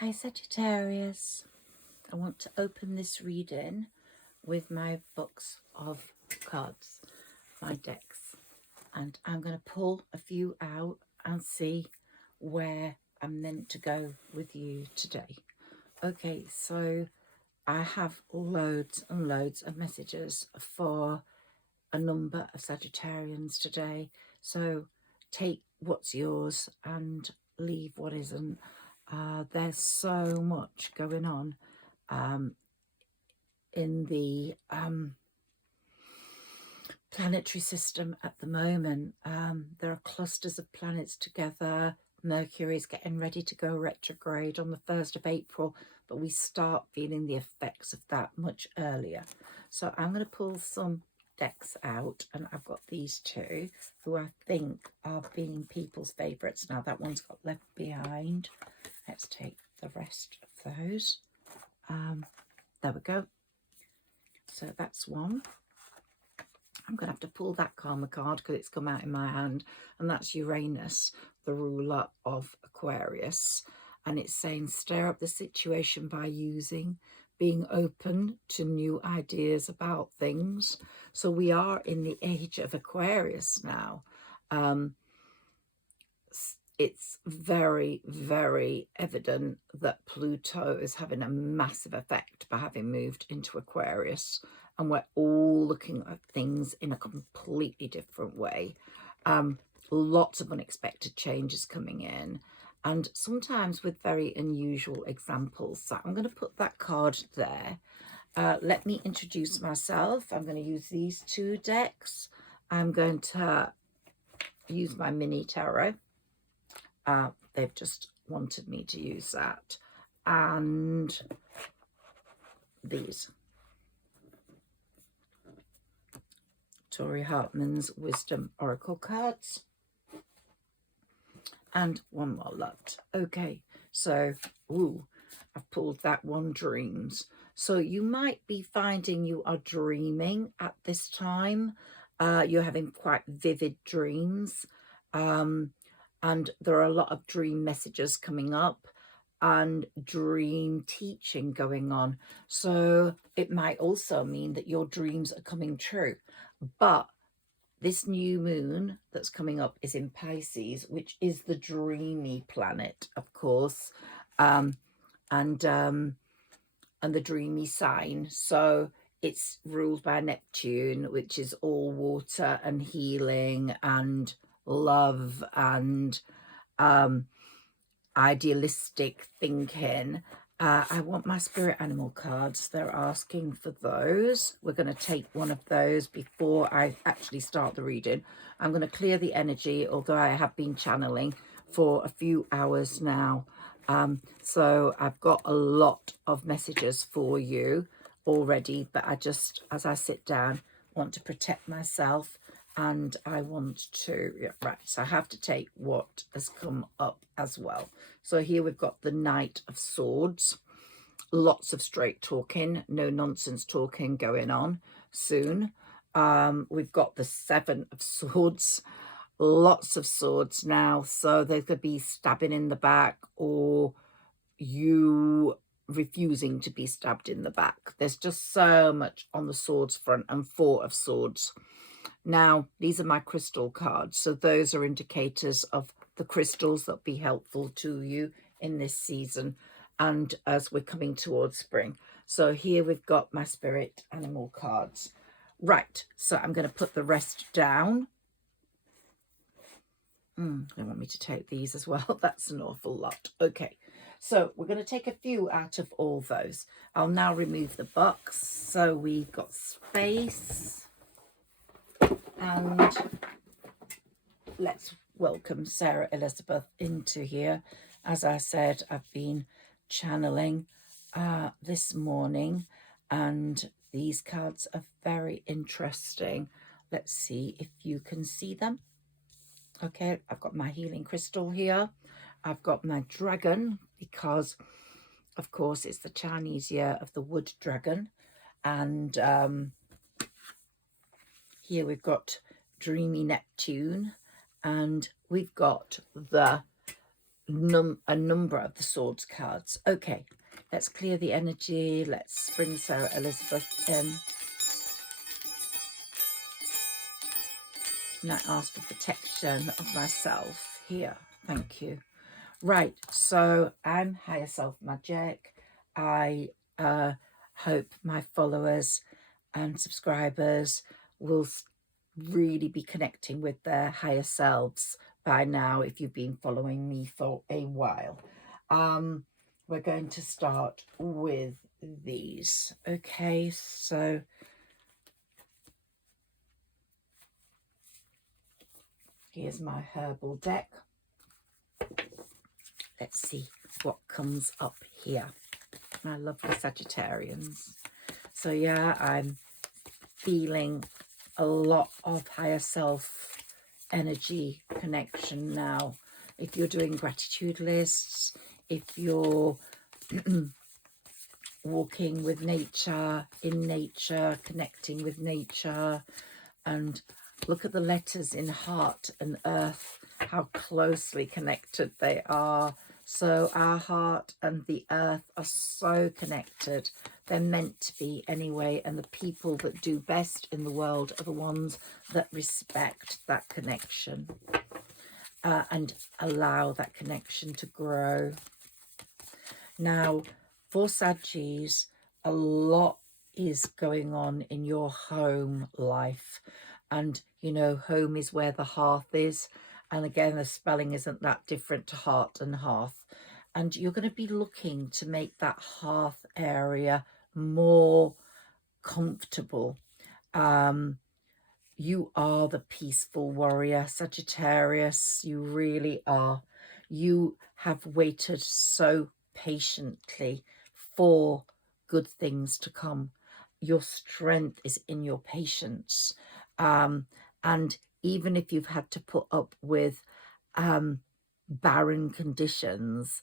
Hi Sagittarius, I want to open this reading with my books of cards, my decks, and I'm going to pull a few out and see where I'm meant to go with you today. Okay, so I have loads and loads of messages for a number of Sagittarians today, so take what's yours and leave what isn't. There's so much going on in the planetary system at the moment. There are clusters of planets together. Mercury is getting ready to go retrograde on the 1st of April, but we start feeling the effects of that much earlier. So I'm going to pull some decks out, and I've got these two who I think are being people's favourites. Now that one's got left behind. Let's take the rest of those. There we go. So that's one. I'm going to have to pull that karma card because it's come out in my hand, and that's Uranus, the ruler of Aquarius, and it's saying stir up the situation by being open to new ideas about things. So we are in the age of Aquarius now. It's very, very evident that Pluto is having a massive effect by having moved into Aquarius, and we're all looking at things in a completely different way. Lots of unexpected changes coming in, and sometimes with very unusual examples. So I'm going to put that card there. Let me introduce myself. I'm going to use these two decks. I'm going to use my mini tarot. They've just wanted me to use that, and these Tori Hartman's Wisdom Oracle cards, and one more lot. Okay, so I've pulled that one, Dreams. So you might be finding you are dreaming at this time. You're having quite vivid dreams, and there are a lot of dream messages coming up and dream teaching going on. So it might also mean that your dreams are coming true. But this new moon that's coming up is in Pisces, which is the dreamy planet, of course, and the dreamy sign. So it's ruled by Neptune, which is all water and healing and love and idealistic thinking. I want my spirit animal cards. They're asking for those. We're going to take one of those before I actually start the reading. I'm going to clear the energy, although I have been channeling for a few hours now. So I've got a lot of messages for you already, but I just, as I sit down, want to protect myself, and I want to, right, so I have to take what has come up as well. So here we've got the Knight of Swords. Lots of straight talking, no nonsense talking going on soon. We've got the Seven of Swords. Lots of swords now, so there could be stabbing in the back, or you refusing to be stabbed in the back. There's just so much on the swords front, and Four of Swords. Now, these are my crystal cards, so those are indicators of the crystals that'll be helpful to you in this season and as we're coming towards spring. So here we've got my spirit animal cards. Right, so I'm going to put the rest down. They want me to take these as well. That's an awful lot. Okay, so we're going to take a few out of all those. I'll now remove the box. So we've got space. And let's welcome Sarah Elizabeth into here. As I said, I've been channeling this morning, and these cards are very interesting. Let's see if you can see them. Okay, I've got my healing crystal here. I've got my dragon, because of course it's the Chinese year of the wood dragon. And here we've got dreamy Neptune, and we've got the a number of the swords cards. Okay, let's clear the energy. Let's bring Sarah Elizabeth in. And I ask for protection of myself here. Thank you. Right, so I'm Higher Self Magic. I hope my followers and subscribers will really be connecting with their higher selves by now if you've been following me for a while. We're going to start with these. Okay, so here's my herbal deck. Let's see what comes up here. My lovely Sagittarians. So yeah, I'm feeling a lot of higher self energy connection now. If you're doing gratitude lists, if you're walking with nature, in nature, connecting with nature, and look at the letters in heart and earth, how closely connected they are. So our heart and the earth are so connected. They're meant to be anyway, and the people that do best in the world are the ones that respect that connection and allow that connection to grow. Now, for Saggis, a lot is going on in your home life. And, you know, home is where the hearth is. And again, the spelling isn't that different to heart and hearth. And you're going to be looking to make that hearth area more comfortable. You are the peaceful warrior, Sagittarius. You really are. You have waited so patiently for good things to come. Your strength is in your patience. And even if you've had to put up with barren conditions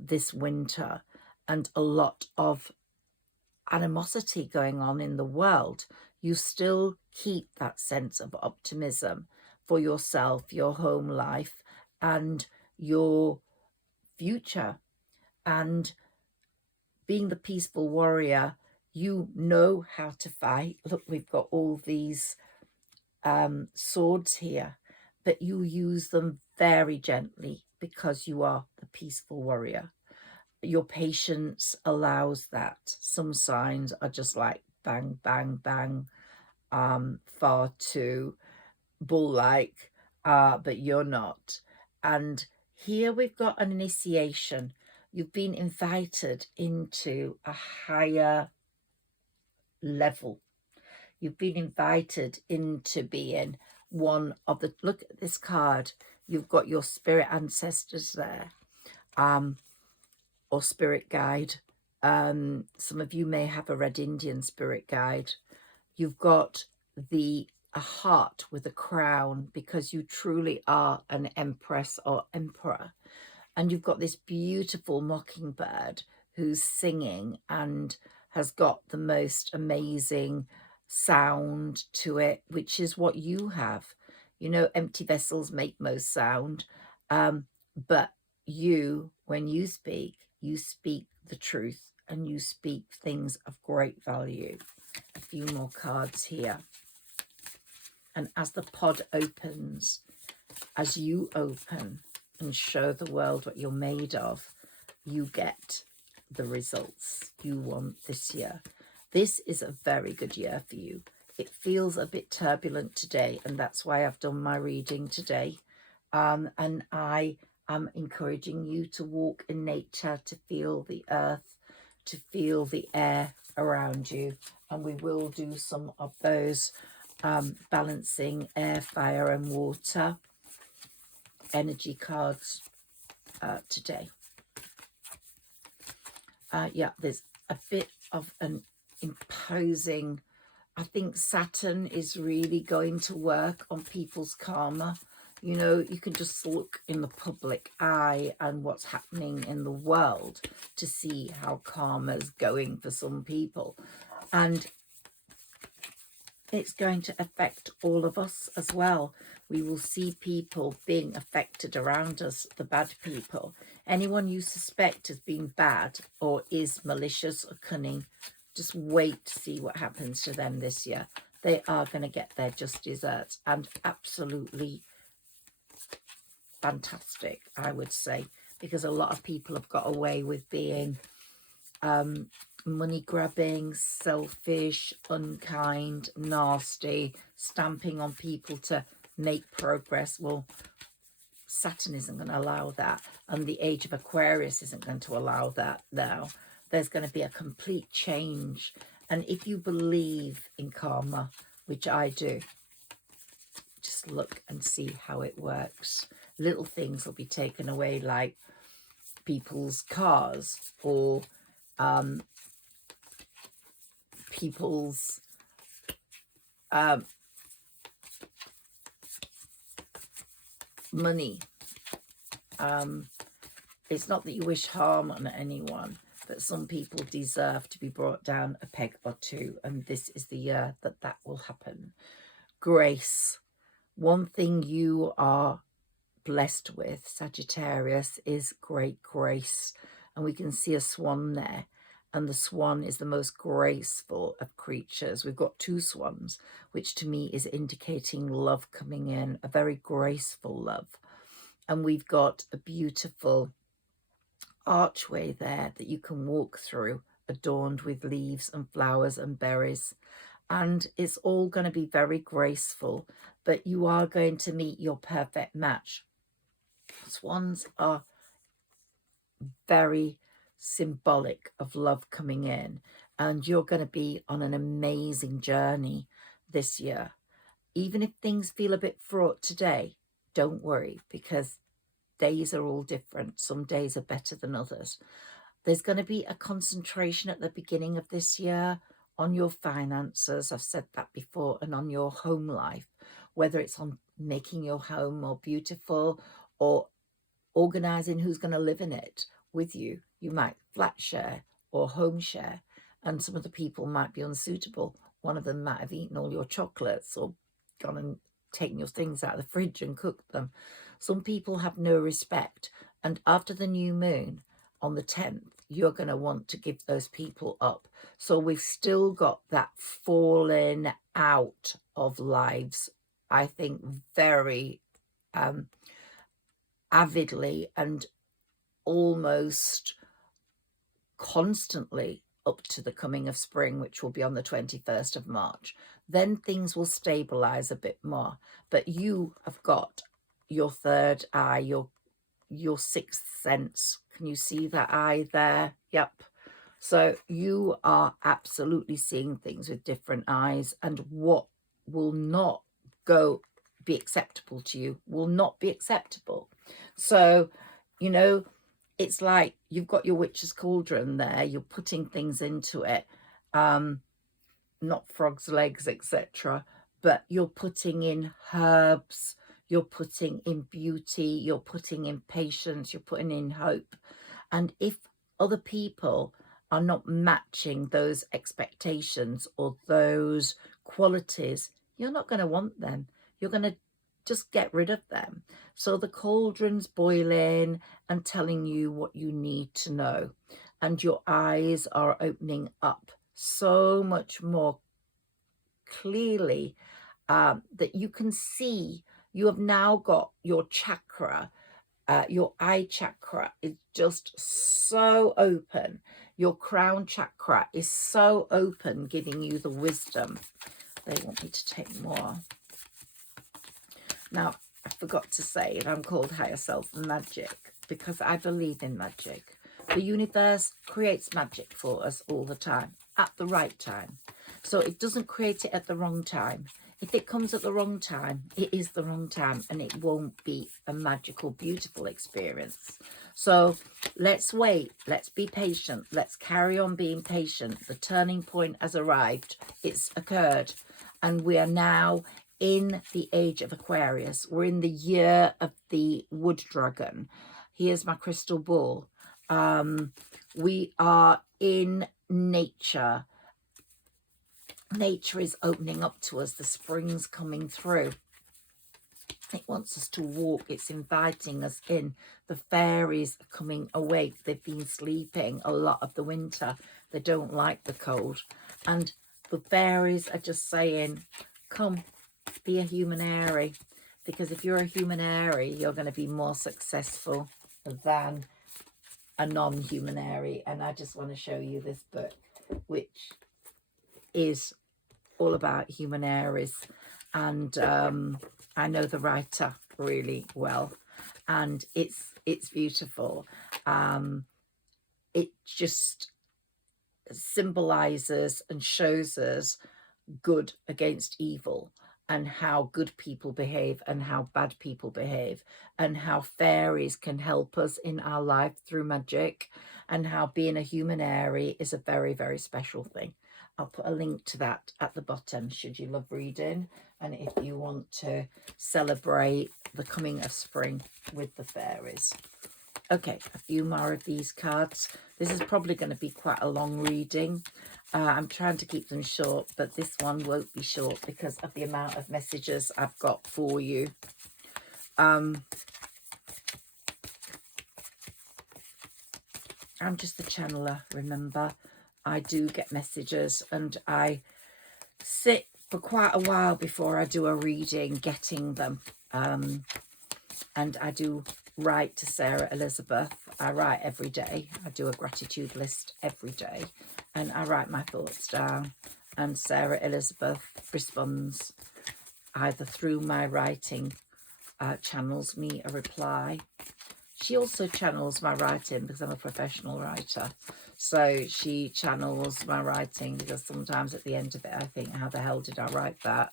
this winter and a lot of animosity going on in the world, you still keep that sense of optimism for yourself, your home life, and your future. And being the peaceful warrior, you know how to fight. Look, we've got all these swords here, but you use them very gently because you are the peaceful warrior. Your patience allows that. Some signs are just like bang, bang, bang, far too bull-like, but you're not. And here we've got an initiation. You've been invited into a higher level. You've been invited into being one of the, look at this card, you've got your spirit ancestors there, or spirit guide. Some of you may have a red Indian spirit guide. You've got a heart with a crown because you truly are an empress or emperor. And you've got this beautiful mockingbird who's singing and has got the most amazing sound to it, which is what you have. You know, empty vessels make most sound, but you, when you speak the truth and you speak things of great value. A few more cards here. And as the pod opens, as you open and show the world what you're made of, you get the results you want this year. This is a very good year for you. It feels a bit turbulent today, and that's why I've done my reading today. And I am encouraging you to walk in nature, to feel the earth, to feel the air around you. And we will do some of those balancing air, fire and water energy cards today. Yeah, there's a bit of an imposing, I think Saturn is really going to work on people's karma. You know, you can just look in the public eye and what's happening in the world to see how karma's going for some people. And it's going to affect all of us as well. We will see people being affected around us, the bad people. Anyone you suspect as being bad or is malicious or cunning, just wait to see what happens to them this year. They are going to get their just desserts, and absolutely fantastic, I would say, because a lot of people have got away with being money grabbing, selfish, unkind, nasty, stamping on people to make progress. Well, Saturn isn't going to allow that, and the age of Aquarius isn't going to allow that now. There's going to be a complete change, and if you believe in karma, which I do, just look and see how it works. Little things will be taken away, like people's cars, or people's money. It's not that you wish harm on anyone, but some people deserve to be brought down a peg or two, and this is the year that that will happen. Grace. One thing you are blessed with, Sagittarius, is great grace, and we can see a swan there, and the swan is the most graceful of creatures. We've got two swans, which to me is indicating love coming in, a very graceful love. And we've got a beautiful archway there that you can walk through, adorned with leaves and flowers and berries, and it's all going to be very graceful, but you are going to meet your perfect match. Swans are very symbolic of love coming in, and you're going to be on an amazing journey this year. Even if things feel a bit fraught today, don't worry, because days are all different. Some days are better than others. There's going to be a concentration at the beginning of this year on your finances, I've said that before, and on your home life, whether it's on making your home more beautiful or organising who's going to live in it with you. You might flat share or home share, and some of the people might be unsuitable. One of them might have eaten all your chocolates or gone and taken your things out of the fridge and cooked them. Some people have no respect, and after the new moon on the 10th, you're going to want to give those people up. So we've still got that falling out of lives, I think, very avidly and almost constantly up to the coming of spring, which will be on the 21st of March. Then things will stabilize a bit more, but you have got your third eye, your sixth sense. Can you see that eye there? Yep. So you are absolutely seeing things with different eyes, and what will not be acceptable to you will not be acceptable. So, you know, it's like you've got your witch's cauldron there, you're putting things into it, not frogs' legs, etc., but you're putting in herbs, you're putting in beauty, you're putting in patience, you're putting in hope. And if other people are not matching those expectations or those qualities, you're not going to want them. You're going to just get rid of them. So the cauldron's boiling and telling you what you need to know. And your eyes are opening up so much more clearly that you can see. You have now got your chakra, your eye chakra is just so open. Your crown chakra is so open, giving you the wisdom. They want me to take more. Now, I forgot to say it, I'm called Higher Self Magic because I believe in magic. The universe creates magic for us all the time, at the right time. So it doesn't create it at the wrong time. If it comes at the wrong time, it is the wrong time, and it won't be a magical, beautiful experience. So let's wait. Let's be patient. Let's carry on being patient. The turning point has arrived. It's occurred. And we are now in the age of Aquarius. We're in the year of the wood dragon. Here's my crystal ball. We are in nature. Nature is opening up to us. The spring's coming through. it wants us to walk. It's inviting us in. The fairies are coming awake. They've been sleeping a lot of the winter. They don't like the cold. And the fairies are just saying, come, be a Humanairy. Because if you're a Humanairy, you're going to be more successful than a non-Humanairy. And I just want to show you this book, which is all about Humanairies. And I know the writer really well, and it's beautiful. It just symbolizes and shows us good against evil, and how good people behave and how bad people behave, and how fairies can help us in our life through magic, and how being a Humanairy is a very, very special thing. I'll put a link to that at the bottom should you love reading, and if you want to celebrate the coming of spring with the fairies. Okay, a few more of these cards. This is probably going to be quite a long reading. I'm trying to keep them short, but this one won't be short because of the amount of messages I've got for you. I'm just a channeler, remember. I do get messages, and I sit for quite a while before I do a reading getting them. And I do write to Sarah Elizabeth. I write every day. I do a gratitude list every day, and I write my thoughts down, and Sarah Elizabeth responds either through my writing, channels me a reply. She also channels my writing because I'm a professional writer. So she channels my writing because sometimes at the end of it, I think, how the hell did I write that?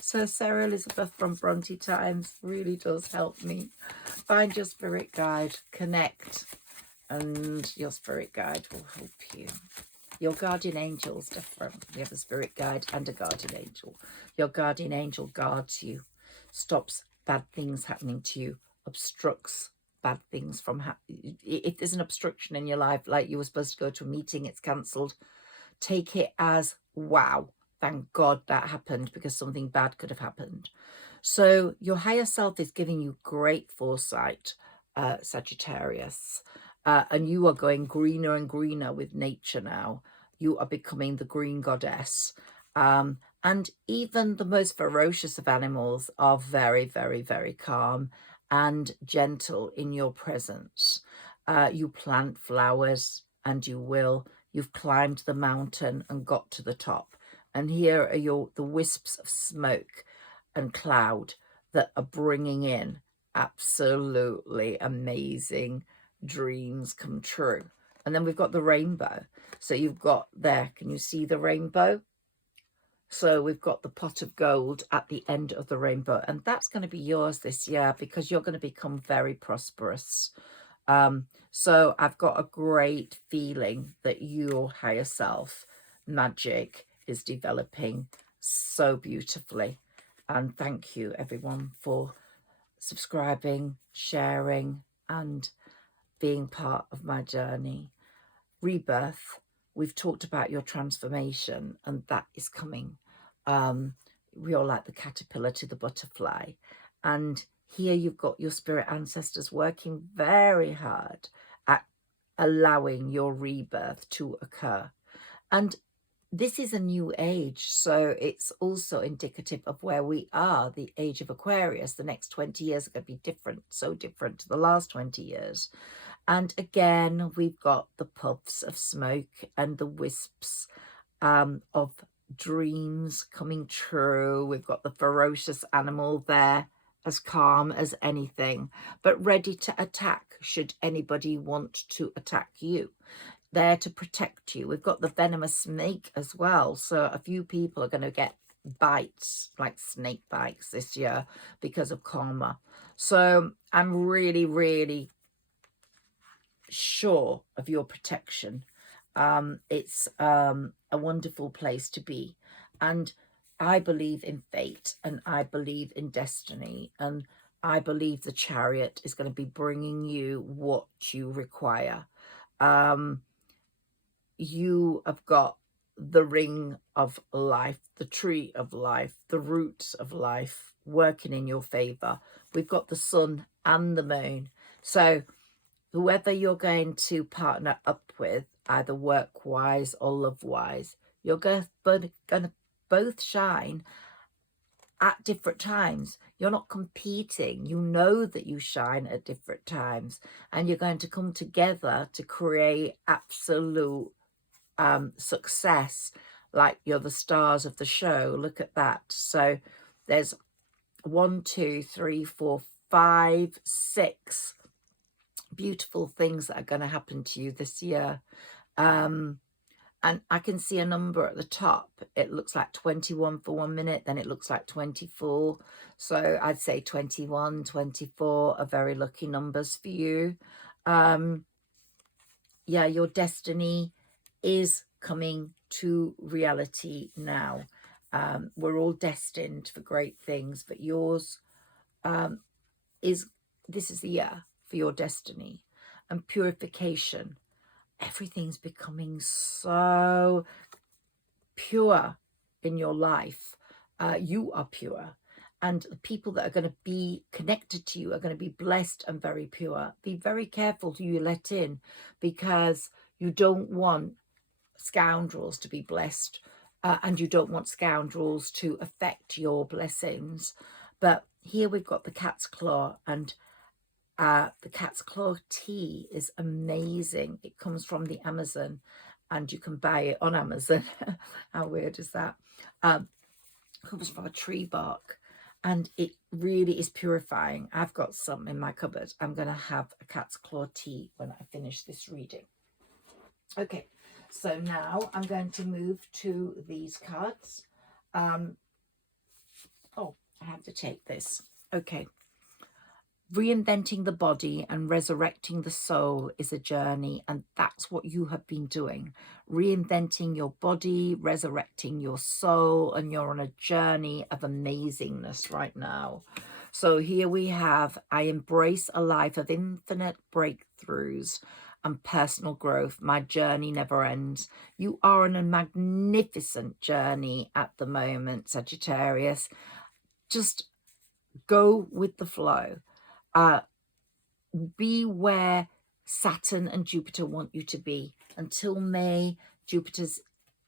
So Sarah Elizabeth from Bronte Times really does help me. Find your spirit guide, connect, and your spirit guide will help you. Your guardian angel is different. We have a spirit guide and a guardian angel. Your guardian angel guards you, stops bad things happening to you, obstructs bad things from happening. If there's an obstruction in your life, like you were supposed to go to a meeting, it's cancelled, take it as, wow, thank God that happened, because something bad could have happened. So your higher self is giving you great foresight, Sagittarius. And you are going greener and greener with nature now. You are becoming the green goddess. And even the most ferocious of animals are very, very, very calm and gentle in your presence. You plant flowers, and you will. You've climbed the mountain and got to the top. And here are the wisps of smoke and cloud that are bringing in absolutely amazing dreams come true. And then we've got the rainbow. So you've got there, can you see the rainbow? So we've got the pot of gold at the end of the rainbow, and that's going to be yours this year because you're going to become very prosperous. So I've got a great feeling that your higher self magic is developing so beautifully. And thank you everyone for subscribing, sharing, and being part of my journey. Rebirth, we've talked about your transformation, and that is coming. We all like the caterpillar to the butterfly, and here you've got your spirit ancestors working very hard at allowing your rebirth to occur. And this is a new age, so it's also indicative of where we are, the age of Aquarius. The next 20 years are going to be different, so different to the last 20 years. And again, we've got the puffs of smoke and the wisps of dreams coming true. We've got the ferocious animal there, as calm as anything, but ready to attack should anybody want to attack you. There to protect you. We've got the venomous snake as well. So a few people are going to get bites, like snake bites this year because of karma. So I'm really, really sure of your protection. It's a wonderful place to be. And I believe in fate, and I believe in destiny, and I believe the chariot is going to be bringing you what you require. You have got the ring of life, the tree of life, the roots of life working in your favor. We've got the sun and the moon. So whoever you're going to partner up with, either work-wise or love-wise, you're going to both shine at different times. You're not competing. You know that you shine at different times, and you're going to come together to create absolute success, like you're the stars of the show. Look at that. So there's 1, 2, 3, 4, 5, 6 beautiful things that are going to happen to you this year. And I can see a number at the top. It looks like 21 for 1 minute, then it looks like 24. So I'd say 21, 24 are very lucky numbers for you. Yeah, your destiny is coming to reality now. We're all destined for great things, but yours this is the year for your destiny and purification. Everything's becoming so pure in your life. You are pure, and the people that are going to be connected to you are going to be blessed and very pure. Be very careful who you let in, because you don't want scoundrels to be blessed, and you don't want scoundrels to affect your blessings. But here we've got the cat's claw, and the cat's claw tea is amazing. It comes from the Amazon, and you can buy it on Amazon. How weird is that? It comes from a tree bark, and it really is purifying. I've got some in my cupboard. I'm going to have a cat's claw tea when I finish this reading. Okay, so now I'm going to move to these cards. Oh, I have to take this. Okay. Reinventing the body and resurrecting the soul is a journey, and that's what you have been doing. Reinventing your body, resurrecting your soul, and you're on a journey of amazingness right now. So here we have, I embrace a life of infinite breakthroughs and personal growth. My journey never ends. You are on a magnificent journey at the moment, Sagittarius. Just go with the flow. Be where Saturn and Jupiter want you to be. Until May, Jupiter's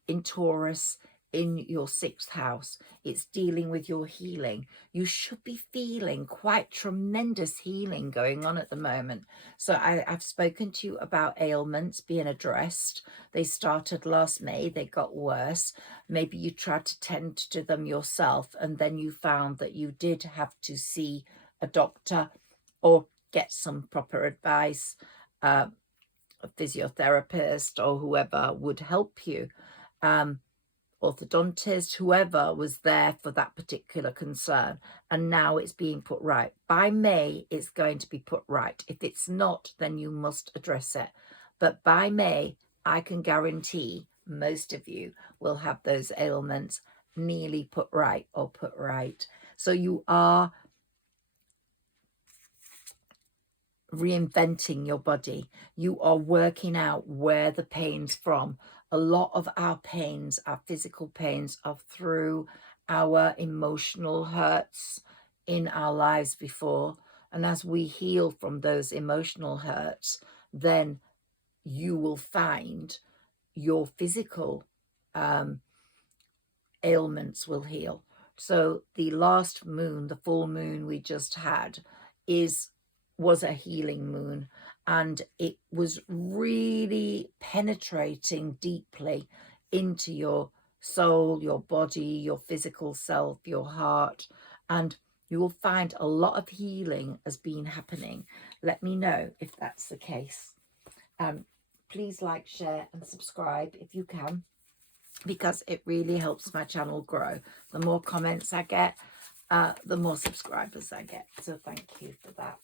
in Taurus in your 6th house. It's dealing with your healing. You should be feeling quite tremendous healing going on at the moment. So I've spoken to you about ailments being addressed. They started last May. They got worse. Maybe you tried to tend to them yourself, and then you found that you did have to see a doctor or get some proper advice, a physiotherapist or whoever would help you, orthodontist, whoever was there for that particular concern. And now it's being put right. By May, it's going to be put right. If it's not, then you must address it. But by May, I can guarantee most of you will have those ailments nearly put right or put right. So you are reinventing your body. You are working out where the pain's from. A lot of our pains, our physical pains, are through our emotional hurts in our lives before. And as we heal from those emotional hurts, then you will find your physical ailments will heal. So the last moon, the full moon we just had, was a healing moon, and it was really penetrating deeply into your soul, your body, your physical self, your heart, and you will find a lot of healing has been happening. Let me know if that's the case. Please like, share and subscribe if you can, because it really helps my channel grow. The more comments I get, the more subscribers I get. So thank you for that.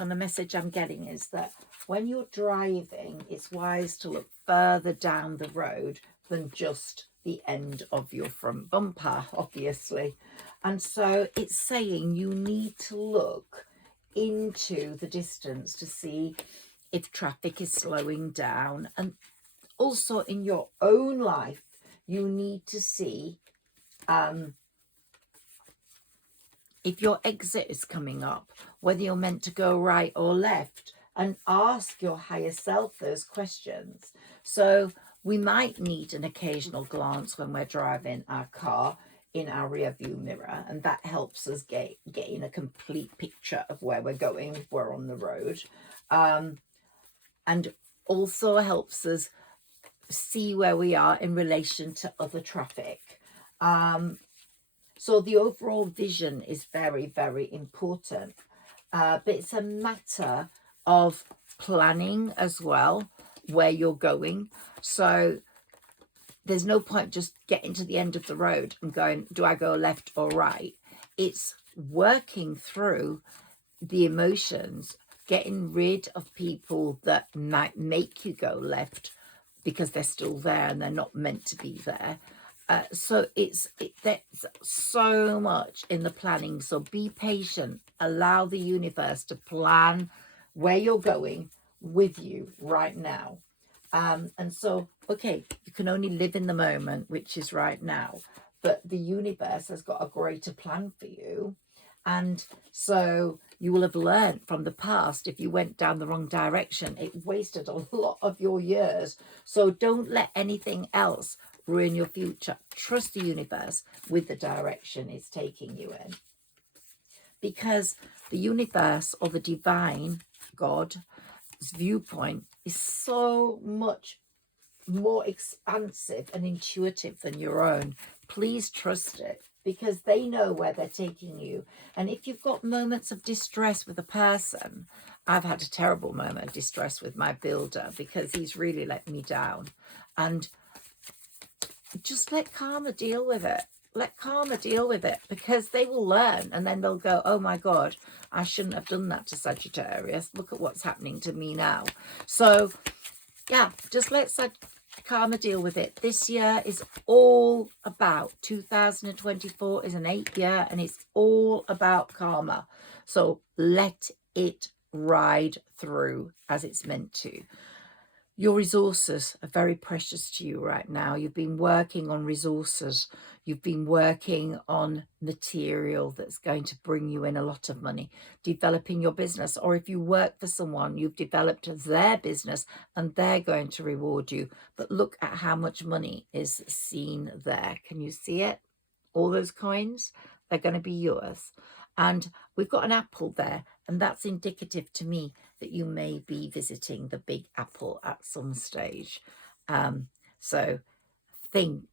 And the message I'm getting is that when you're driving, it's wise to look further down the road than just the end of your front bumper, obviously. And so it's saying you need to look into the distance to see if traffic is slowing down. And also in your own life, you need to see if your exit is coming up, whether you're meant to go right or left, and ask your higher self those questions. So we might need an occasional glance when we're driving our car in our rear view mirror, and that helps us getting a complete picture of where we're going if we're on the road, and also helps us see where we are in relation to other traffic. So the overall vision is very, very important, but it's a matter of planning as well, where you're going. So there's no point just getting to the end of the road and going, do I go left or right? It's working through the emotions, getting rid of people that might make you go left because they're still there and they're not meant to be there. So there's so much in the planning. So be patient. Allow the universe to plan where you're going with you right now. And so, okay, you can only live in the moment, which is right now. But the universe has got a greater plan for you. And so you will have learned from the past, if you went down the wrong direction, it wasted a lot of your years. So don't let anything else ruin your future. Trust the universe with the direction it's taking you in. Because the universe, or the divine God's viewpoint, is so much more expansive and intuitive than your own. Please trust it, because they know where they're taking you. And if you've got moments of distress with a person, I've had a terrible moment of distress with my builder because he's really let me down. And just let karma deal with it. Let karma deal with it, because they will learn, and then they'll go, oh my God, I shouldn't have done that to Sagittarius. Look at what's happening to me now. So yeah, just let karma deal with it. This year is all about, 2024 is an 8th year, and it's all about karma. So let it ride through as it's meant to. Your resources are very precious to you right now. You've been working on resources. You've been working on material that's going to bring you in a lot of money, developing your business. Or if you work for someone, you've developed their business and they're going to reward you. But look at how much money is seen there. Can you see it? All those coins, they're going to be yours. And we've got an apple there, and that's indicative to me that you may be visiting the Big Apple at some stage. So think,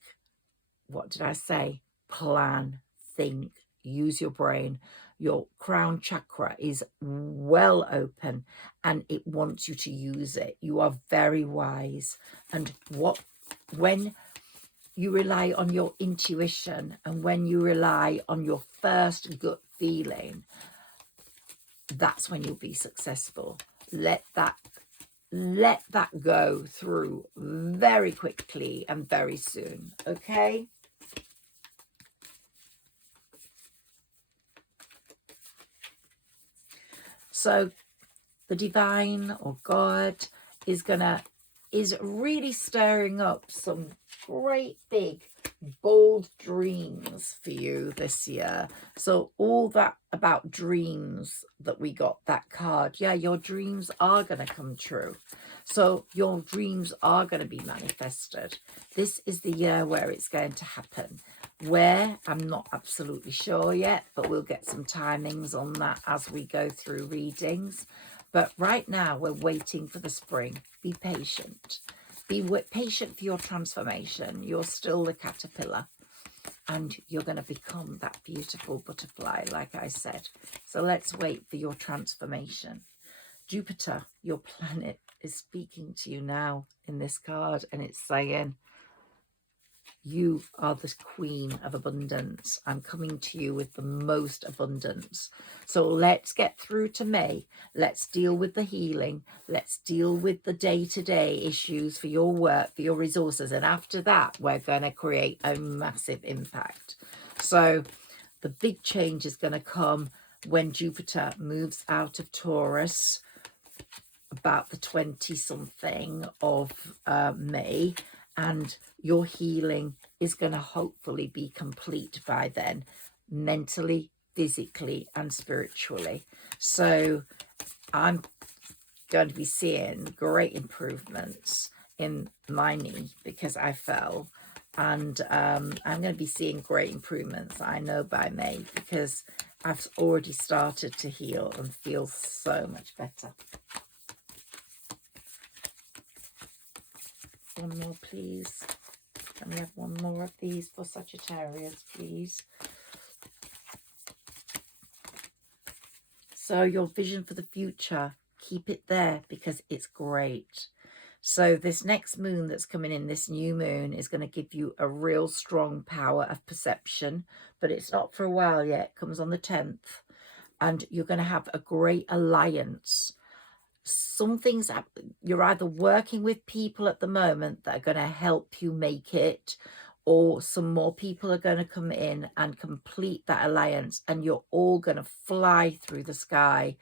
what did I say? Plan, think, use your brain. Your crown chakra is well open and it wants you to use it. You are very wise. And when you rely on your intuition, and when you rely on your first gut feeling, that's when you'll be successful. Let that go through very quickly and very soon. Okay. So the divine, or God, is really stirring up some great big bold dreams for you this year. So all that about dreams that we got, that card, yeah, your dreams are going to come true. So your dreams are going to be manifested. This is the year where it's going to happen. Where, I'm not absolutely sure yet, but we'll get some timings on that as we go through readings. But right now we're waiting for the spring. Be patient. Be patient for your transformation. You're still the caterpillar, and you're going to become that beautiful butterfly, like I said. So let's wait for your transformation. Jupiter, your planet, is speaking to you now in this card, and it's saying, you are the queen of abundance. I'm coming to you with the most abundance. So let's get through to May. Let's deal with the healing. Let's deal with the day-to-day issues for your work, for your resources. And after that, we're going to create a massive impact. So the big change is going to come when Jupiter moves out of Taurus about the 20-something of May, and your healing is going to hopefully be complete by then, mentally, physically, and spiritually. So I'm going to be seeing great improvements in my knee because I fell, and I'm going to be seeing great improvements, I know, by May, because I've already started to heal and feel so much better. One more, please. Can we have one more of these for Sagittarius, please? So your vision for the future, keep it there because it's great. So this next moon that's coming in, this new moon, is going to give you a real strong power of perception, but it's not for a while yet. It comes on the 10th, and you're going to have a great alliance. Some things, you're either working with people at the moment that are going to help you make it, or some more people are going to come in and complete that alliance, and you're all going to fly through the sky.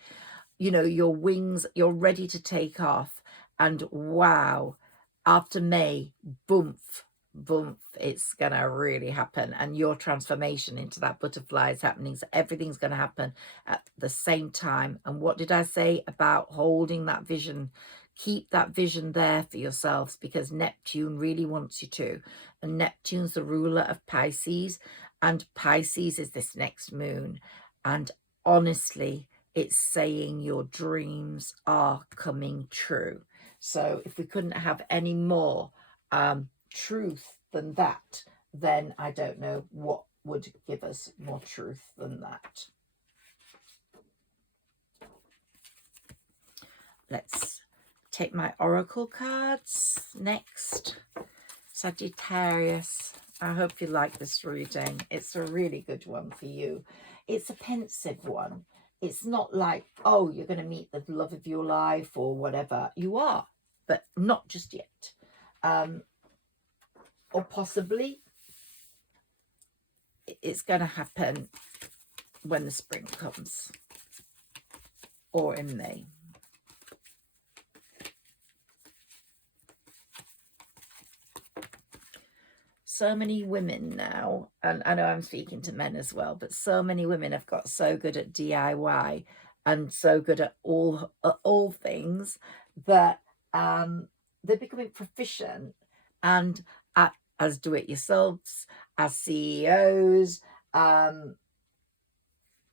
You know, your wings, you're ready to take off. And wow, after May, boom, boom, it's going to really happen. And your transformation into that butterfly is happening. So everything's going to happen at the same time. And what did I say about holding that vision? Keep that vision there for yourselves, because Neptune really wants you to. And Neptune's the ruler of Pisces, and Pisces is this next moon. And honestly, it's saying your dreams are coming true. So if we couldn't have any more truth than that, then I don't know what would give us more truth than that. Let's take my oracle cards next. Sagittarius, I hope you like this reading. It's a really good one for you. It's a pensive one. It's not like, oh, you're going to meet the love of your life or whatever. You are, but not just yet. Or possibly it's going to happen when the spring comes, or in May. So many women now, and I know I'm speaking to men as well, but so many women have got so good at DIY and so good at all things that they're becoming proficient, and as do-it-yourselves, as CEOs.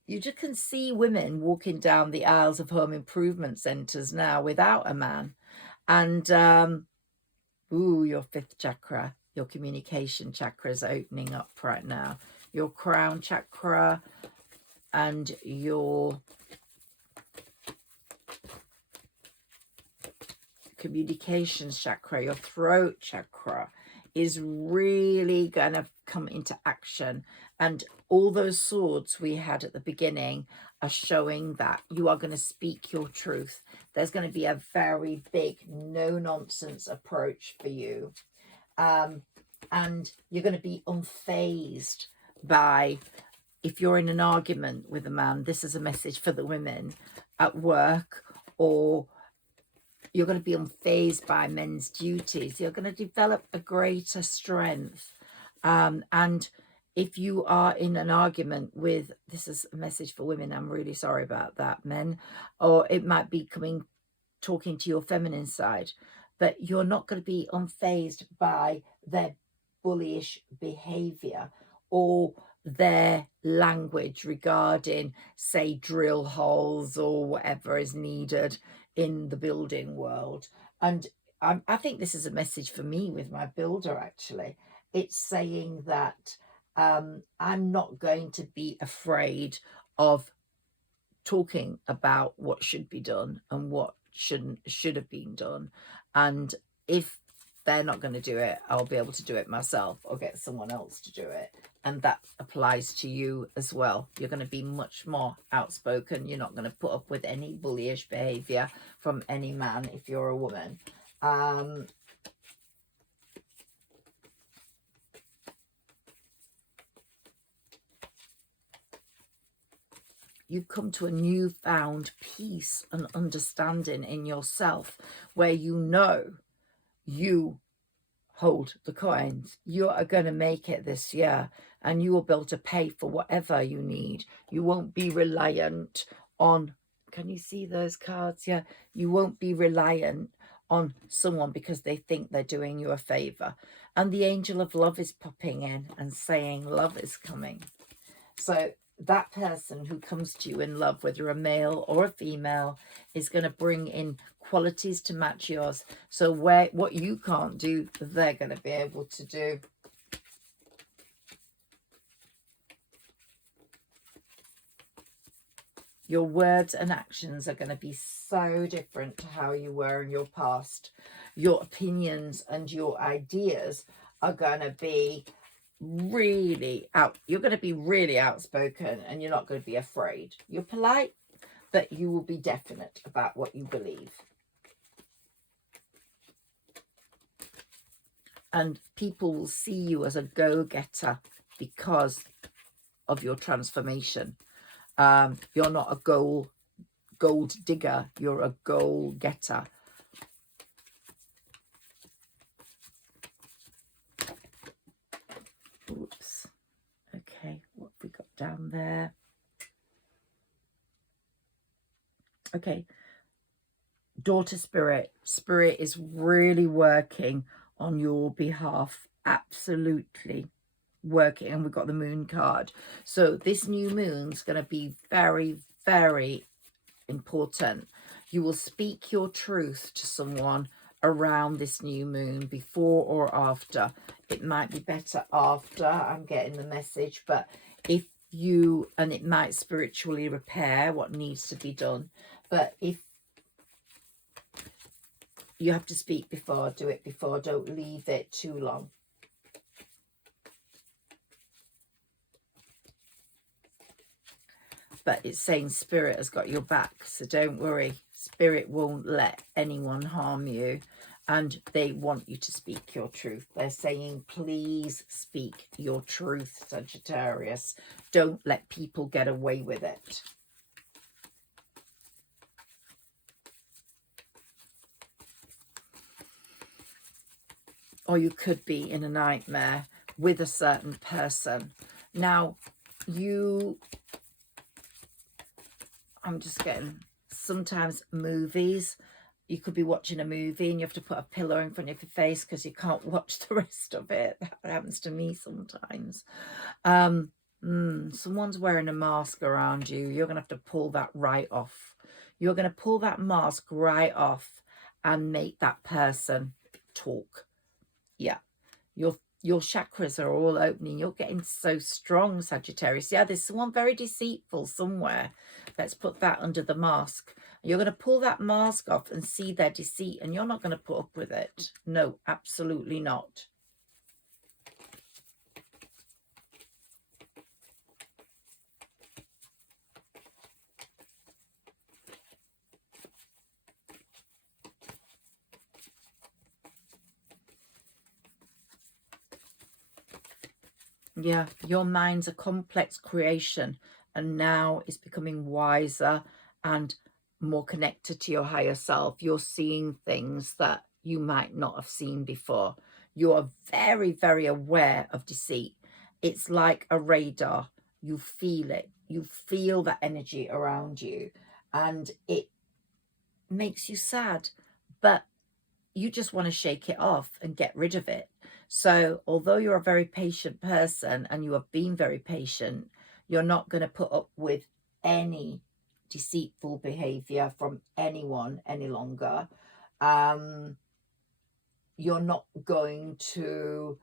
You just can see women walking down the aisles of home improvement centres now without a man. And ooh, your 5th chakra, your communication chakra is opening up right now. Your crown chakra and your communications chakra, your throat chakra, is really going to come into action. And all those swords we had at the beginning are showing that you are going to speak your truth. There's going to be a very big no-nonsense approach for you. And you're going to be unfazed by, if you're in an argument with a man, this is a message for the women at work, or you're going to be unfazed by men's duties. You're going to develop a greater strength. And if you are in an argument with, this is a message for women, I'm really sorry about that, men, or it might be talking to your feminine side, but you're not going to be unfazed by their bullyish behavior or their language regarding, say, drill holes or whatever is needed in the building world. And I think this is a message for me with my builder, actually. It's saying that I'm not going to be afraid of talking about what should be done and what should have been done. And if they're not going to do it, I'll be able to do it myself or get someone else to do it. And that applies to you as well. You're going to be much more outspoken. You're not going to put up with any bullyish behavior from any man if you're a woman. you come to a newfound peace and understanding in yourself, where you know you hold the coins. You are going to make it this year, and you will be able to pay for whatever you need. You won't be reliant on, can you see those cards? Yeah, you won't be reliant on someone because they think they're doing you a favor. And the angel of love is popping in and saying love is coming. So that person who comes to you in love, whether a male or a female, is going to bring in qualities to match yours. So what you can't do, they're going to be able to do. Your words and actions are going to be so different to how you were in your past. Your opinions and your ideas are going to be you're going to be really outspoken, and you're not going to be afraid. You're polite, but you will be definite about what you believe. And people will see you as a go-getter because of your transformation. You're not a gold digger, you're a goal-getter. Oops. Okay, what have we got down there? Okay, daughter spirit. Spirit is really working on your behalf. Absolutely working. And we've got the moon card. So this new moon's going to be very, very important. You will speak your truth to someone around this new moon, before or after. It might be better after, I'm getting the message, but if you, and it might spiritually repair what needs to be done, but if you have to speak before, do it before. Don't leave it too long. But it's saying spirit has got your back, so don't worry. Spirit won't let anyone harm you, and they want you to speak your truth. They're saying, please speak your truth, Sagittarius. Don't let people get away with it. Or you could be in a nightmare with a certain person. Now, I'm just getting, sometimes movies, you could be watching a movie and you have to put a pillow in front of your face because you can't watch the rest of it. That happens to me sometimes. Someone's wearing a mask around you. You're going to have to pull that right off. You're going to pull that mask right off and make that person talk. Yeah. Your chakras are all opening. You're getting so strong, Sagittarius. Yeah, there's someone very deceitful somewhere. Let's put that under the mask. You're going to pull that mask off and see their deceit, and you're not going to put up with it. No, absolutely not. Yeah, your mind's a complex creation, and now it's becoming wiser and more connected to your higher self. You're seeing things that you might not have seen before. You are very, very aware of deceit. It's like a radar. You feel it. You feel that energy around you, and it makes you sad, but you just want to shake it off and get rid of it. So although you're a very patient person and you have been very patient, you're not going to put up with any deceitful behavior from anyone any longer. You're not going to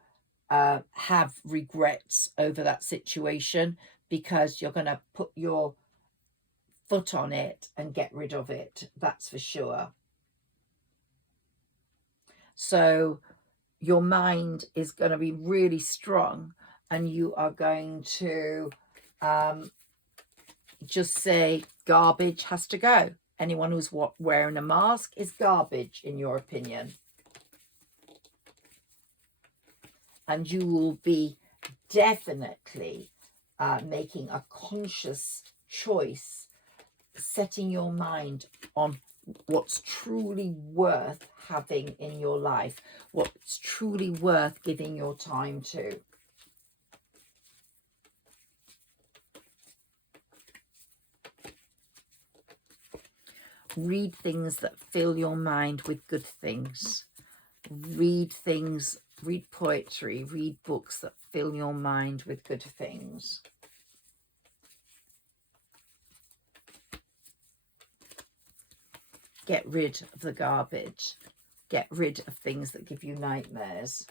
have regrets over that situation, because you're going to put your foot on it and get rid of it. That's for sure. So your mind is going to be really strong, and you are going to just say garbage has to go. Anyone who's wearing a mask is garbage, in your opinion. And you will be definitely making a conscious choice, setting your mind on what's truly worth having in your life, what's truly worth giving your time to. Read things that fill your mind with good things. Read things, read poetry, read books that fill your mind with good things. Get rid of the garbage. Get rid of things that give you nightmares.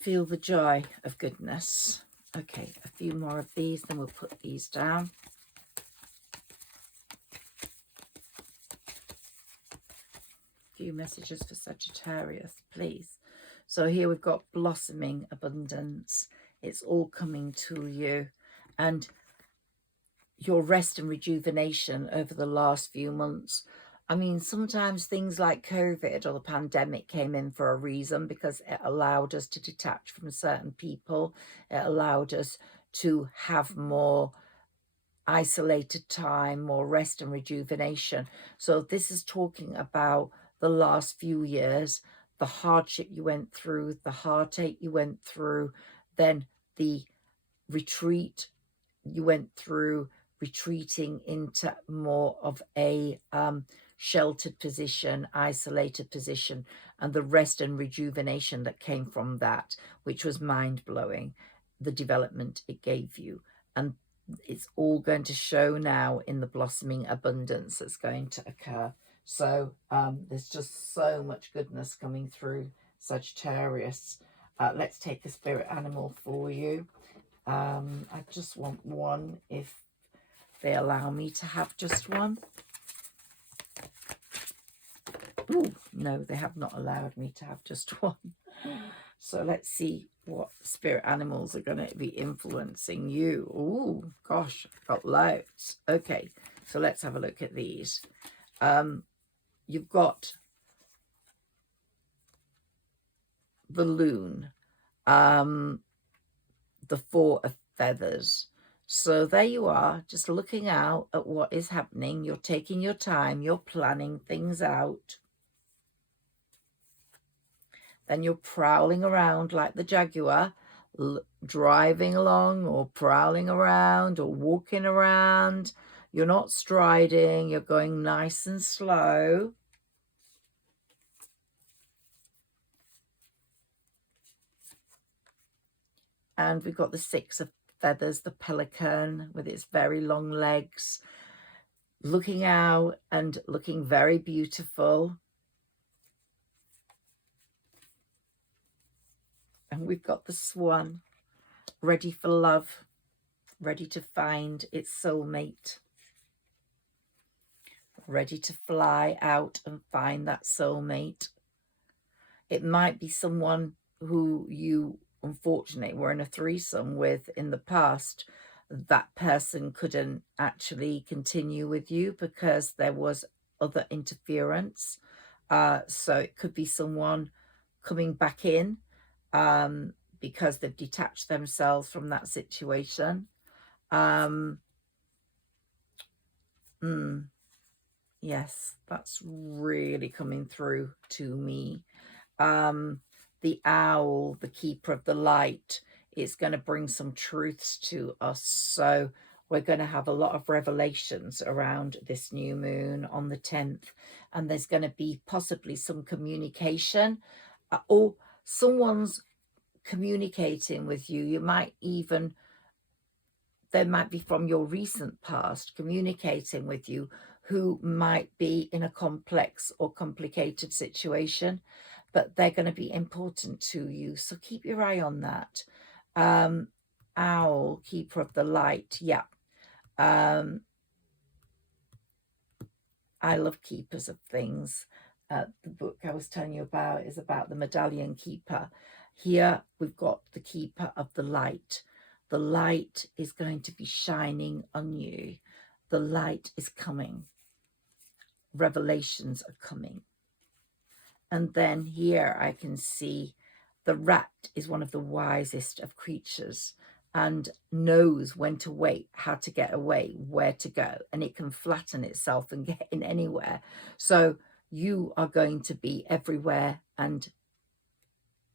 Feel the joy of goodness. Okay, a few more of these, then we'll put these down. A few messages for Sagittarius, please. So here we've got blossoming abundance. It's all coming to you. And your rest and rejuvenation over the last few months. I mean, sometimes things like COVID or the pandemic came in for a reason, because it allowed us to detach from certain people. It allowed us to have more isolated time, more rest and rejuvenation. So this is talking about the last few years, the hardship you went through, the heartache you went through, then the retreat you went through, retreating into more of a sheltered position, isolated position, and the rest and rejuvenation that came from that, which was mind-blowing, the development it gave you. And it's all going to show now in the blossoming abundance that's going to occur. So there's just so much goodness coming through, Sagittarius. Let's take a spirit animal for you. I just want one, if they allow me to have just one. Ooh, no, they have not allowed me to have just one. So let's see what spirit animals are going to be influencing you. Ooh, gosh, I've got loads. Okay, so let's have a look at these. You've got the loon, the Four of Feathers. So there you are, just looking out at what is happening. You're taking your time, you're planning things out. Then you're prowling around like the jaguar, driving along or prowling around or walking around. You're not striding, you're going nice and slow. And we've got the Six of Feathers, the pelican with its very long legs, looking out and looking very beautiful. And we've got the swan, ready for love, ready to find its soulmate, ready to fly out and find that soulmate. It might be someone who you unfortunately were in a threesome with in the past. That person couldn't actually continue with you because there was other interference. So it could be someone coming back in because they've detached themselves from that situation. Yes, that's really coming through to me. The owl, the keeper of the light, is going to bring some truths to us. So we're going to have a lot of revelations around this new moon on the 10th. And there's going to be possibly some communication, or someone's communicating with you. You might even, they might be from your recent past communicating with you, who might be in a complex or complicated situation, but they're going to be important to you. So keep your eye on that. Owl, keeper of the light. Yeah. I love keepers of things. The book I was telling you about is about the medallion keeper. Here we've got the keeper of the light. The light is going to be shining on you. The light is coming. Revelations are coming. And then here I can see The rat is one of the wisest of creatures and knows when to wait, how to get away, where to go, and it can flatten itself and get in anywhere. So you are going to be everywhere and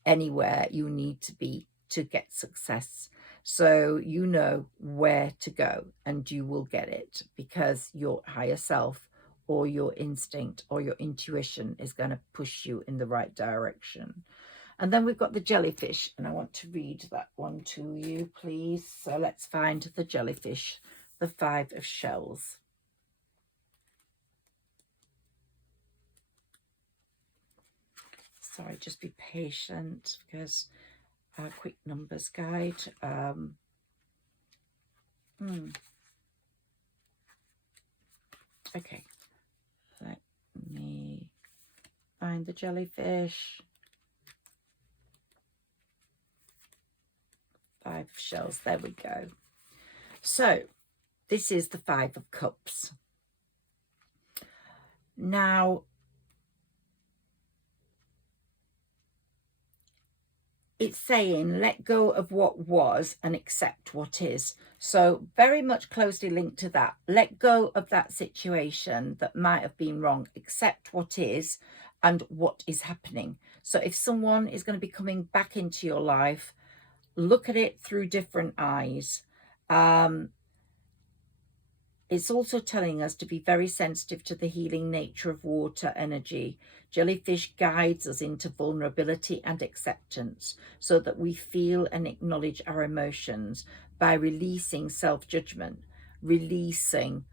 anywhere you need to be to get success. So you know where to go and you will get it, because your higher self or your instinct or your intuition is going to push you in the right direction. And then we've got the jellyfish, and I want to read that one to you, please. So let's find the jellyfish, the 5 of shells. Sorry, just be patient, because our quick numbers guide. Okay, let me find the jellyfish. 5 of shells, there we go. So this is the 5 of cups. Now, it's saying let go of what was and accept what is. So very much closely linked to that. Let go of that situation that might have been wrong. Accept what is and what is happening. So if someone is going to be coming back into your life, look at it through different eyes. It's also telling us to be very sensitive to the healing nature of water energy. Jellyfish guides us into vulnerability and acceptance so that we feel and acknowledge our emotions by releasing self-judgment, releasing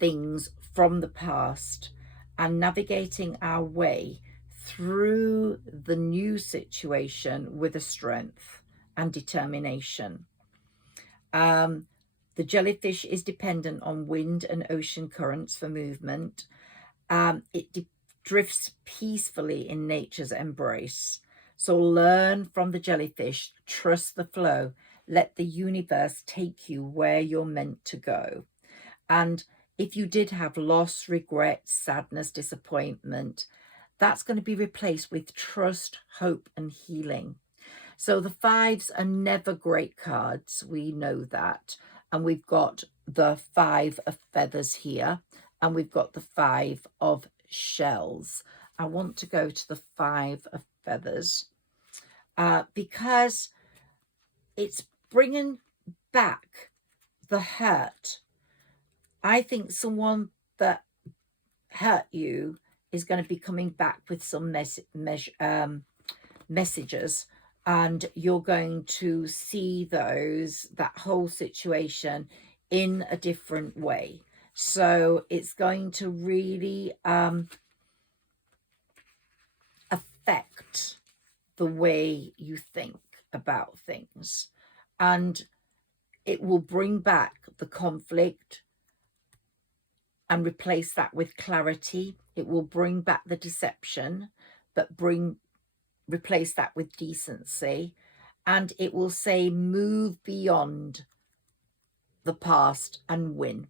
things from the past, and navigating our way through the new situation with a strength and determination. The jellyfish is dependent on wind and ocean currents for movement. It drifts peacefully in nature's embrace. So learn from the jellyfish, trust the flow, let the universe take you where you're meant to go. And if you did have loss, regret, sadness, disappointment, that's going to be replaced with trust, hope, and healing. So the 5s are never great cards. We know that. And we've got the 5 of feathers here. And we've got the 5 of shells. I want to go to the 5 of feathers because it's bringing back the hurt. I think someone that hurt you is going to be coming back with some messages, and you're going to see that whole situation in a different way. So it's going to really affect the way you think about things, and it will bring back the conflict and replace that with clarity. It will bring back the deception, but replace that with decency. And it will say move beyond the past and win.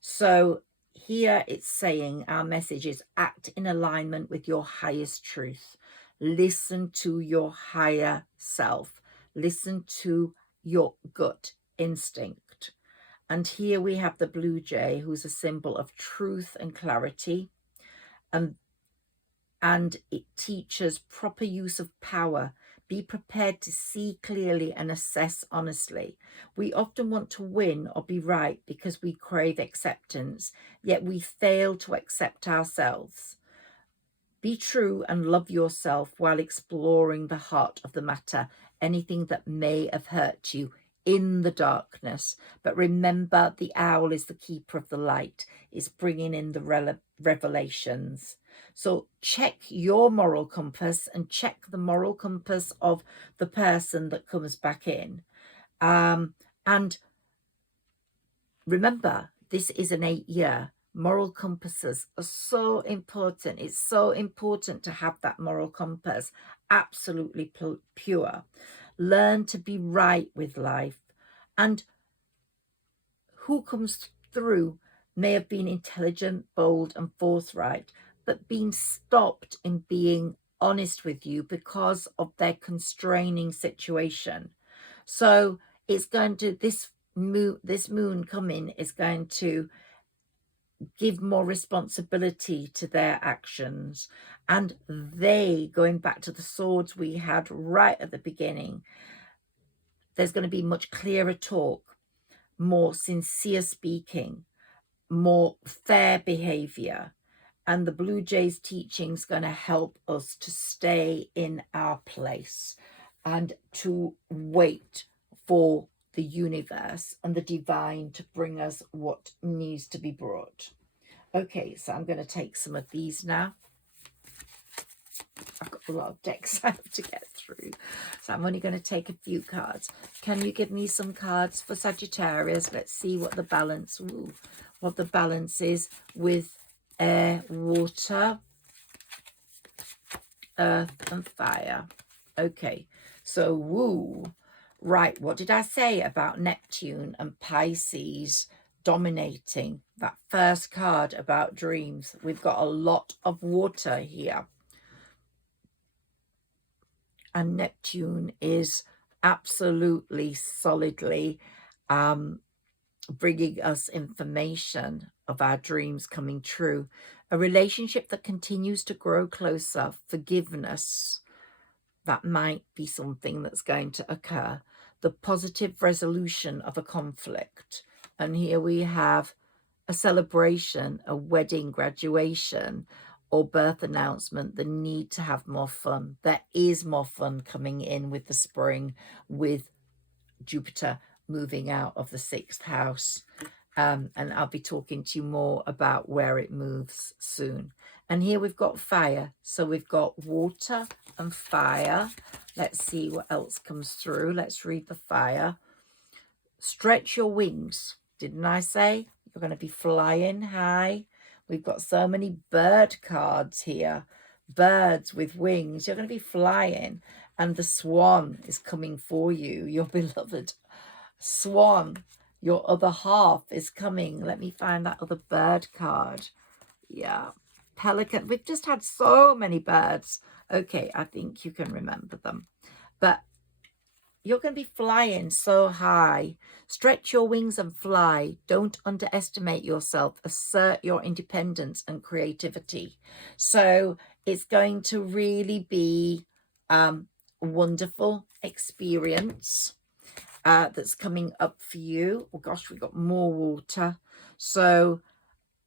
So here it's saying our message is act in alignment with your highest truth. Listen to your higher self. Listen to your gut instinct. And here we have the blue jay, who's a symbol of truth and clarity. And it teaches proper use of power. Be prepared to see clearly and assess honestly. We often want to win or be right because we crave acceptance, yet we fail to accept ourselves. Be true and love yourself while exploring the heart of the matter, anything that may have hurt you in the darkness. But remember, the owl is the keeper of the light. It's bringing in the revelations. So check your moral compass and check the moral compass of the person that comes back in. And remember, this is an 8-year. Moral compasses are so important. It's so important to have that moral compass absolutely pure. Learn to be right with life. And who comes through may have been intelligent, bold, and forthright, but being stopped in being honest with you because of their constraining situation. So it's going to, this moon coming is going to give more responsibility to their actions, and they, going back to the swords we had right at the beginning, there's going to be much clearer talk, more sincere speaking, more fair behavior, and the Blue Jays teaching is going to help us to stay in our place and to wait for the universe and the divine to bring us what needs to be brought. Okay, so I'm going to take some of these now. I've got a lot of decks I have to get through, so I'm only going to take a few cards. Can you give me some cards for Sagittarius? Let's see what the balance, what the balance is with air, water, earth and fire. Okay, so right, what did I say about Neptune and Pisces dominating? That first card about dreams. We've got a lot of water here, and Neptune is absolutely solidly bringing us information of our dreams coming true. A relationship that continues to grow closer, forgiveness, that might be something that's going to occur. The positive resolution of a conflict. And here we have a celebration, a wedding, graduation, or birth announcement, the need to have more fun. There is more fun coming in with the spring, with Jupiter moving out of the 6th house. And I'll be talking to you more about where it moves soon. And here we've got fire. So we've got water and fire. Let's see what else comes through. Let's read the fire. Stretch your wings. Didn't I say you're going to be flying high? We've got so many bird cards here. Birds with wings. You're going to be flying. And the swan is coming for you, your beloved swan. Your other half is coming. Let me find that other bird card. Yeah. Pelican. We've just had so many birds. Okay, I think you can remember them. But you're going to be flying so high. Stretch your wings and fly. Don't underestimate yourself. Assert your independence and creativity. So it's going to really be a wonderful experience that's coming up for you. Oh gosh, we've got more water. So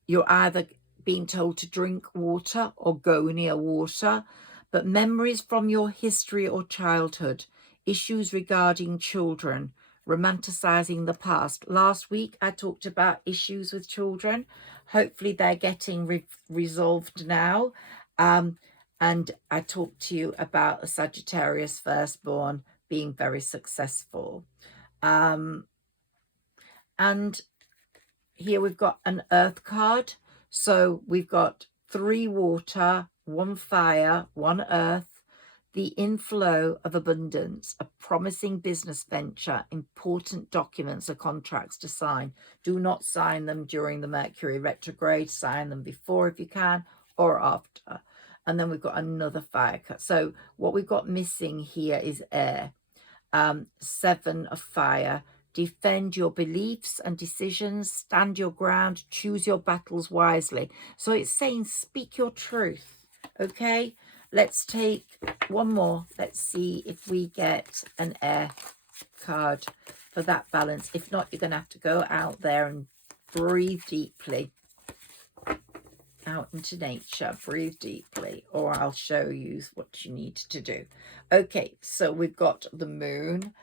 you're either being told to drink water or go near water. But memories from your history or childhood, issues regarding children, romanticizing the past. Last week, I talked about issues with children. Hopefully, they're getting resolved now. And I talked to you about a Sagittarius firstborn being very successful. And here we've got an earth card. So we've got 3 water, 1 fire, 1 earth, the inflow of abundance, a promising business venture, important documents or contracts to sign. Do not sign them during the Mercury retrograde. Sign them before if you can, or after. And then we've got another fire card. So what we've got missing here is air. 7 of fire. Defend your beliefs and decisions. Stand your ground. Choose your battles wisely. So it's saying speak your truth. Okay, let's take one more. Let's see if we get an air card for that balance. If not, you're going to have to go out there and breathe deeply. Out into nature, breathe deeply, or I'll show you what you need to do. Okay, so we've got the moon.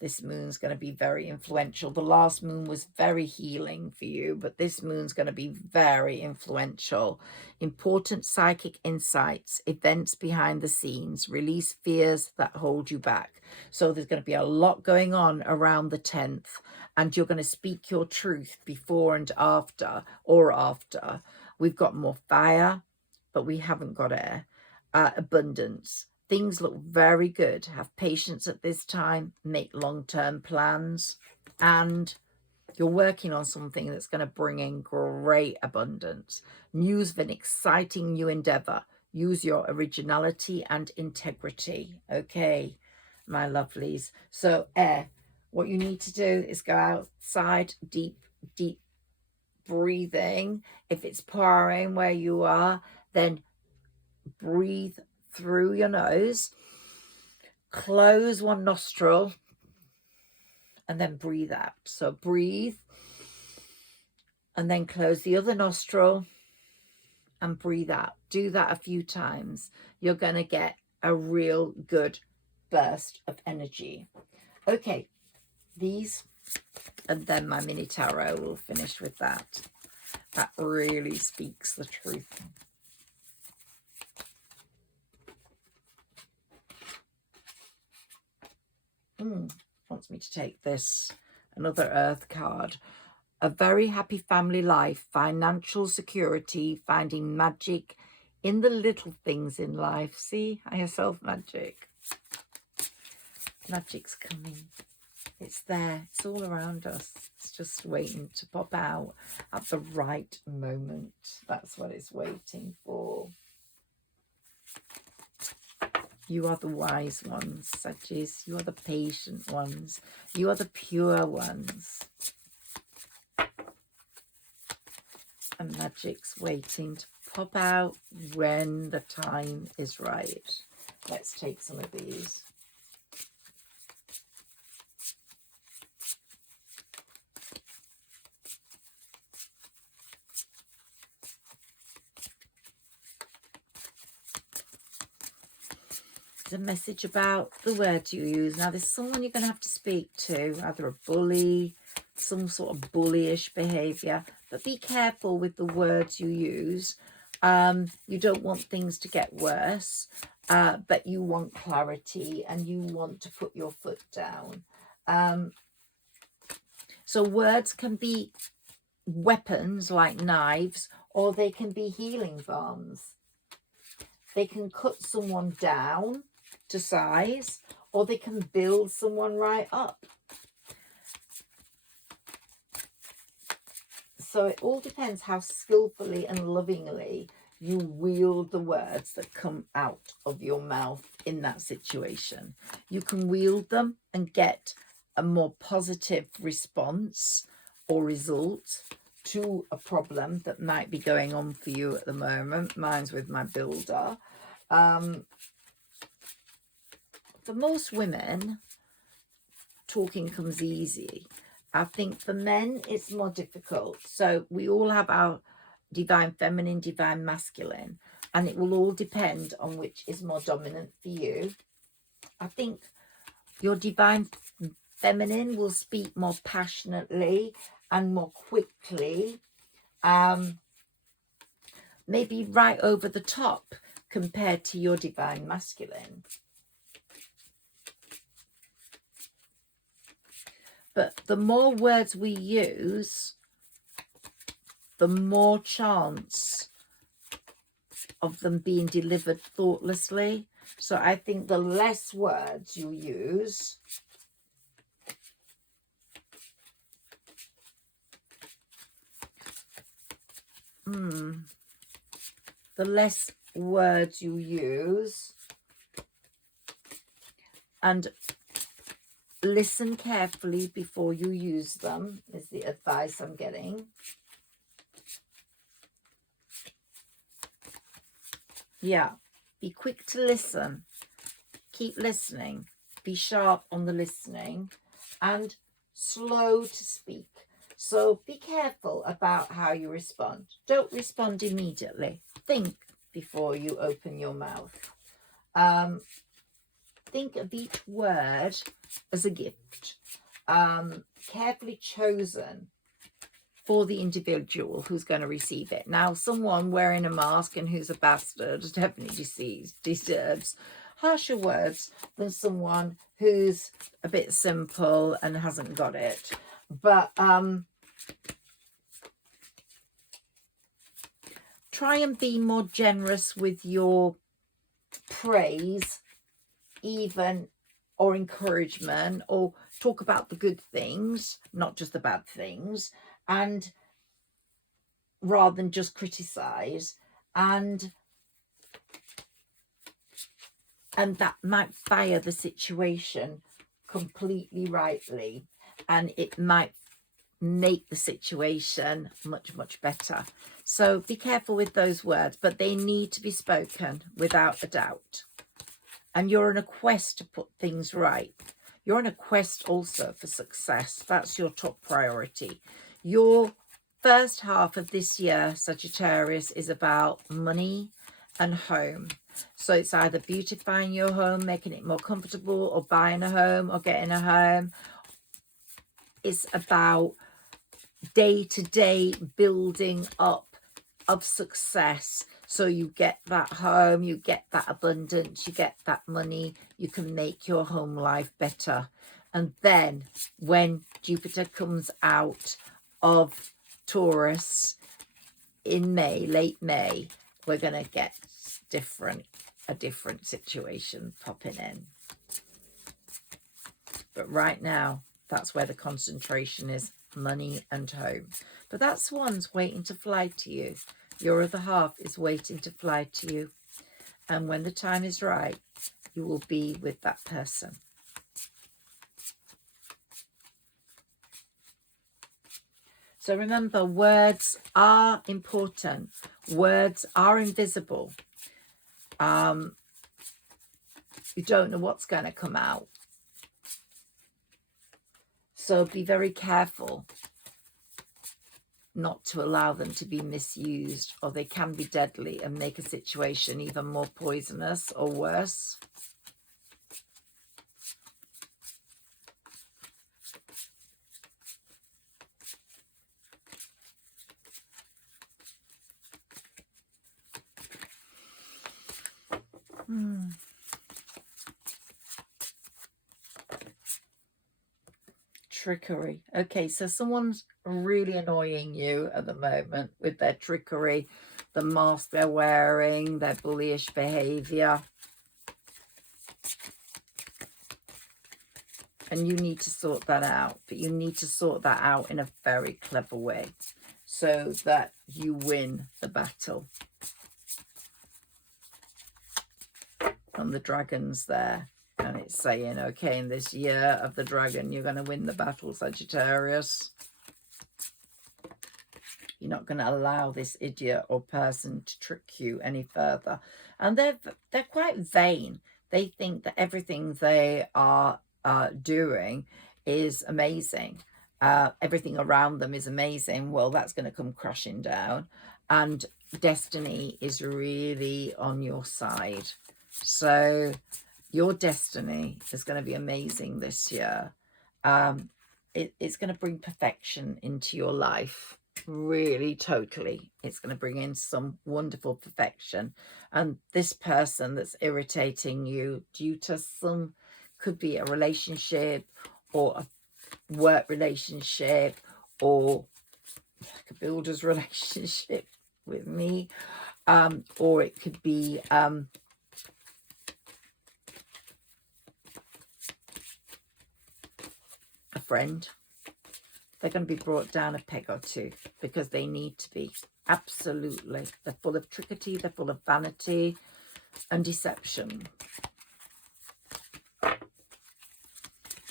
This moon's going to be very influential. The last moon was very healing for you, but this moon's going to be very influential. Important psychic insights, events behind the scenes, release fears that hold you back. So there's going to be a lot going on around the 10th, and you're going to speak your truth before and after, or after. We've got more fire, but we haven't got air. Abundance. Things look very good. Have patience at this time. Make long-term plans. And you're working on something that's going to bring in great abundance. News of an exciting new endeavor. Use your originality and integrity. Okay, my lovelies. So air, what you need to do is go outside, deep breathing. If it's pouring where you are, then breathe through your nose, close one nostril, and then breathe out. So breathe, and then close the other nostril and breathe out. Do that a few times. You're going to get a real good burst of energy. Okay, these, and then my mini tarot will finish with that. That really speaks the truth. Wants me to take this, another earth card. A very happy family life, financial security, finding magic in the little things in life. See, higher self magic. Magic's coming. It's there. It's all around us. It's just waiting to pop out at the right moment. That's what it's waiting for. You are the wise ones, Saggis. You are the patient ones. You are the pure ones. And magic's waiting to pop out when the time is right. Let's take some of these. A message about the words you use. Now there's someone you're going to have to speak to, either a bully, some sort of bullyish behavior, but be careful with the words you use. You don't want things to get worse, but you want clarity and you want to put your foot down. So words can be weapons like knives, or they can be healing balms. They can cut someone down to size, or they can build someone right up. So it all depends how skillfully and lovingly you wield the words that come out of your mouth in that situation. You can wield them and get a more positive response or result to a problem that might be going on for you at the moment. Mine's with my builder. For most women, talking comes easy. I think for men, it's more difficult. So we all have our divine feminine, divine masculine, and it will all depend on which is more dominant for you. I think your divine feminine will speak more passionately and more quickly, maybe right over the top compared to your divine masculine. But the more words we use, the more chance of them being delivered thoughtlessly. So I think the less words you use, the less words you use, and listen carefully before you use them is the advice I'm getting. Yeah, be quick to listen. Keep listening. Be sharp on the listening and slow to speak. So be careful about how you respond. Don't respond immediately. Think before you open your mouth. Think of each word as a gift, carefully chosen for the individual who's going to receive it. Now, someone wearing a mask and who's a bastard definitely deserves harsher words than someone who's a bit simple and hasn't got it. But try and be more generous with your praise, even, or encouragement, or talk about the good things, not just the bad things, and rather than just criticize. And and that might fire the situation completely rightly, and it might make the situation much, much better. So be careful with those words, but they need to be spoken without a doubt. And you're on a quest to put things right. You're on a quest also for success. That's your top priority. Your first half of this year, Sagittarius, is about money and home. So it's either beautifying your home, making it more comfortable, or buying a home, or getting a home. It's about day-to-day building up of success. So you get that home, you get that abundance, you get that money, you can make your home life better. And then when Jupiter comes out of Taurus in May, late May, we're going to get a different situation popping in. But right now, that's where the concentration is, money and home. But that swan's waiting to fly to you. Your other half is waiting to fly to you. And when the time is right, you will be with that person. So remember, words are important. Words are invisible. You don't know what's going to come out. So be very careful not to allow them to be misused, or they can be deadly and make a situation even more poisonous or worse. Trickery. Okay, so someone's really annoying you at the moment with their trickery, the mask they're wearing, their bullyish behavior. And you need to sort that out, but you need to sort that out in a very clever way so that you win the battle. And the dragon's there. And it's saying, okay, in this year of the dragon, you're going to win the battle, Sagittarius. You're not going to allow this idiot or person to trick you any further. And they're quite vain. They think that everything they are doing is amazing. Everything around them is amazing. Well, that's going to come crashing down. And destiny is really on your side. So your destiny is going to be amazing this year. It's going to bring perfection into your life. Really, totally. It's going to bring in some wonderful perfection. And this person that's irritating you due to some, could be a relationship or a work relationship or like a builder's relationship with me, or it could be a friend. They're going to be brought down a peg or two because they need to be. Absolutely. They're full of trickery, they're full of vanity and deception.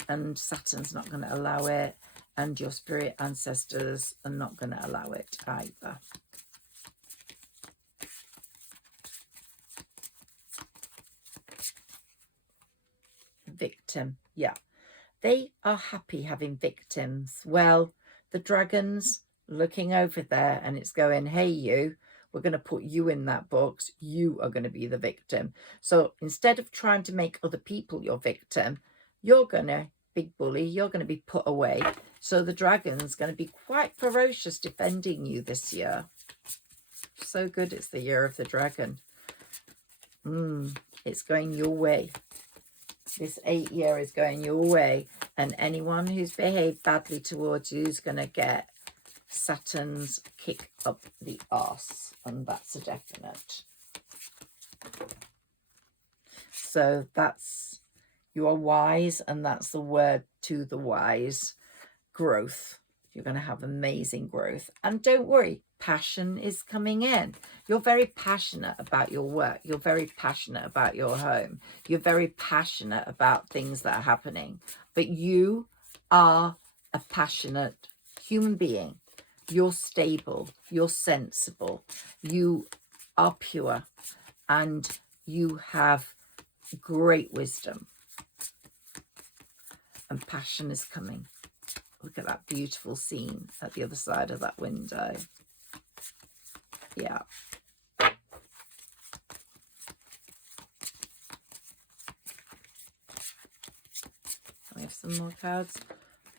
And Saturn's not going to allow it, and your spirit ancestors are not going to allow it either. Victim, yeah. They are happy having victims. Well, the dragon's looking over there and it's going, hey, you, we're going to put you in that box. You are going to be the victim. So instead of trying to make other people your victim, you're going to, big bully, you're going to be put away. So the dragon's going to be quite ferocious defending you this year. So good, it's the year of the dragon. It's going your way. This 8 year is going your way, and anyone who's behaved badly towards you is going to get Saturn's kick up the arse, and that's a definite. So that's, you are wise, and that's the word to the wise. Growth. You're going to have amazing growth. And don't worry, passion is coming in. You're very passionate about your work. You're very passionate about your home. You're very passionate about things that are happening. But you are a passionate human being. You're stable. You're sensible. You are pure. And you have great wisdom. And passion is coming. Look at that beautiful scene at the other side of that window. Yeah. We have some more cards.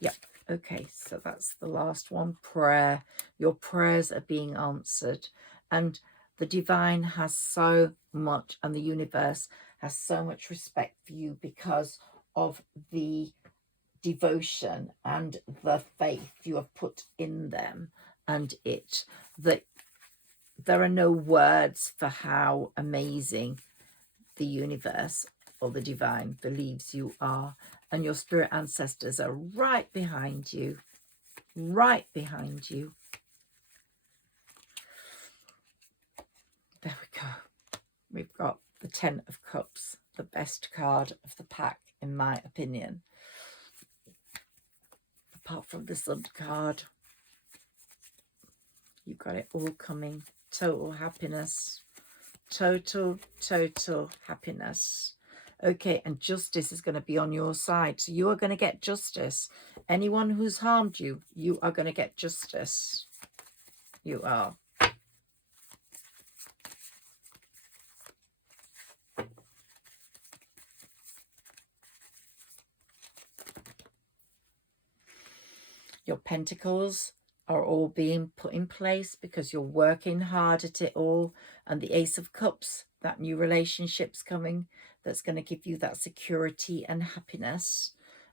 Yep. Okay, so that's the last one. Prayer. Your prayers are being answered. And the divine has so much, and the universe has so much respect for you because of the devotion and the faith you have put in them and it, that there are no words for how amazing the universe or the divine believes you are. And your spirit ancestors are right behind you, right behind you. There we go. We've got the 10 of Cups, the best card of the pack, in my opinion. Apart from the Sun card, you got it all coming. Total happiness. Total happiness. Okay, and justice is going to be on your side. So you are going to get justice. Anyone who's harmed you, you are going to get justice. You are. Your pentacles are all being put in place because you're working hard at it all. And the Ace of Cups, that new relationship's coming, that's going to give you that security and happiness.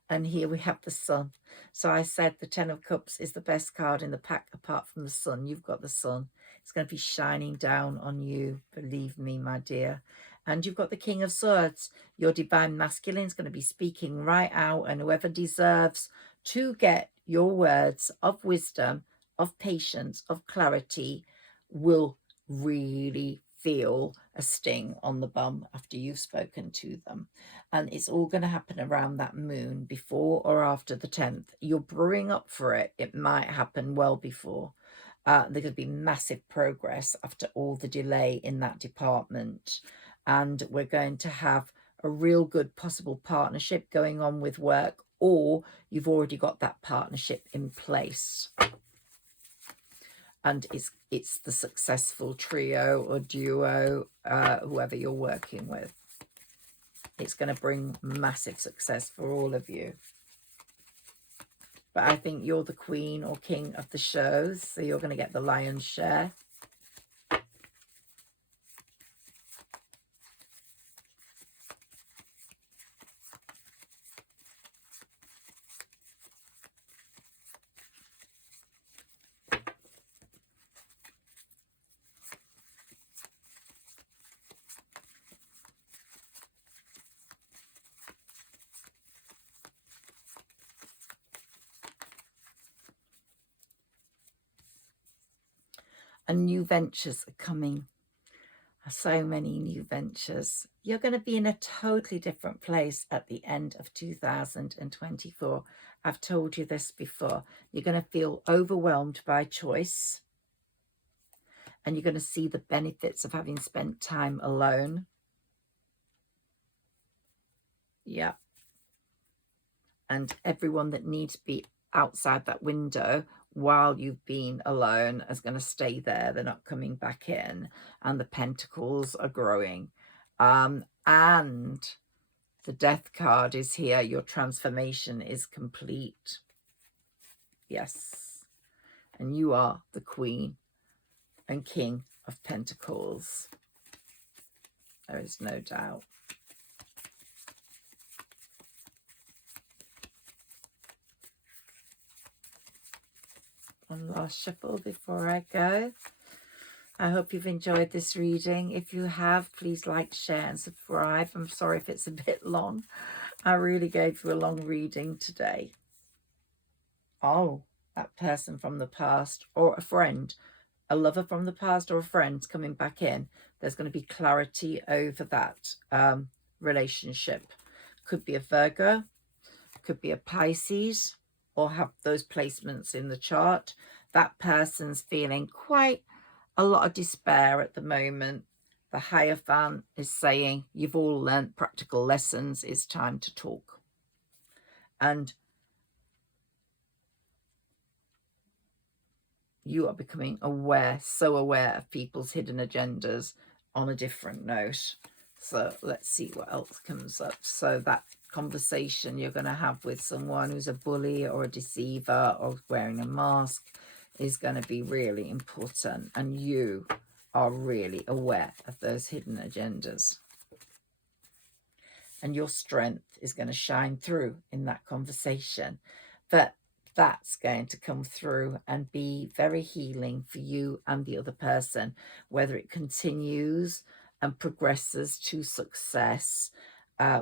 And here we have the Sun. So I said the 10 of Cups is the best card in the pack apart from the Sun. You've got the Sun. It's going to be shining down on you, believe me, my dear. And you've got the King of Swords. Your divine masculine is going to be speaking right out, and whoever deserves to get your words of wisdom, of patience, of clarity will really feel a sting on the bum after you've spoken to them. And it's all going to happen around that moon, before or after the 10th. You're brewing up for it. It might happen well before. There's going to be massive progress after all the delay in that department. And we're going to have a real good possible partnership going on with work, or you've already got that partnership in place. And it's the successful trio or duo, whoever you're working with. It's going to bring massive success for all of you. But I think you're the queen or king of the shows, so you're going to get the lion's share. And new ventures are coming. So many new ventures. You're going to be in a totally different place at the end of 2024. I've told you this before. You're going to feel overwhelmed by choice. And you're going to see the benefits of having spent time alone. Yeah. And everyone that needs to be outside that window while you've been alone is going to stay there. They're not coming back in. And the pentacles are growing. And the Death card is here. Your transformation is complete. Yes. And you are the Queen and King of Pentacles. There is no doubt. One last shuffle before I go. I hope you've enjoyed this reading. If you have, please like, share and subscribe. I'm sorry if it's a bit long. I really gave you a long reading today. Oh, that person from the past, or a friend, a lover from the past, or a friend coming back in. There's going to be clarity over that relationship. Could be a Virgo, could be a Pisces, or have those placements in the chart. That person's feeling quite a lot of despair at the moment. The Hierophant is saying, you've all learnt practical lessons, it's time to talk. And you are becoming aware, so aware of people's hidden agendas on a different note. So let's see what else comes up. So that conversation you're going to have with someone who's a bully or a deceiver or wearing a mask is going to be really important. And you are really aware of those hidden agendas. And your strength is going to shine through in that conversation. But that's going to come through and be very healing for you and the other person, whether it continues and progresses to success,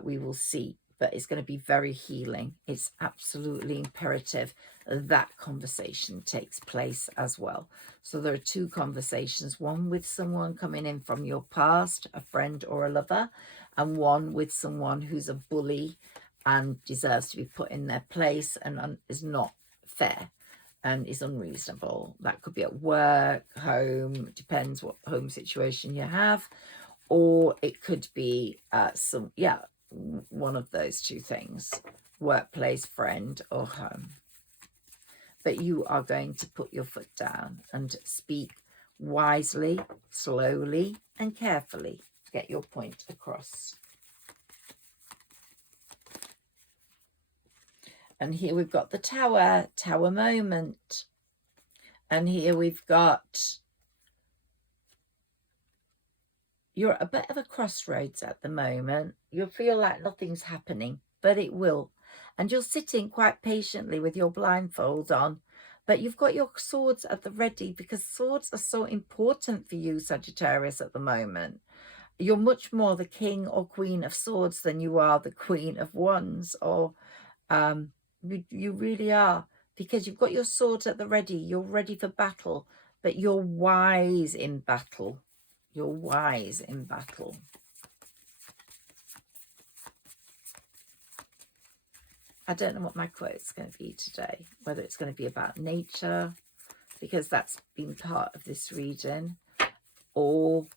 we will see. But it's going to be very healing. It's absolutely imperative that conversation takes place as well. So there are two conversations, one with someone coming in from your past, a friend or a lover, and one with someone who's a bully and deserves to be put in their place and is not fair and is unreasonable. That could be at work, home, depends what home situation you have, or it could be one of those two things, workplace, friend, or home. But you are going to put your foot down and speak wisely, slowly, and carefully. Get your point across. And here we've got the tower moment. And here we've got, you're at a bit of a crossroads at the moment. You'll feel like nothing's happening, but it will. And you're sitting quite patiently with your blindfold on, but you've got your swords at the ready, because swords are so important for you, Sagittarius, at the moment. You're much more the king or queen of swords than you are the queen of wands, or you really are, because you've got your swords at the ready. You're ready for battle, but you're wise in battle. You're wise in battle. I don't know what my quote's going to be today, whether it's going to be about nature, because that's been part of this reading, or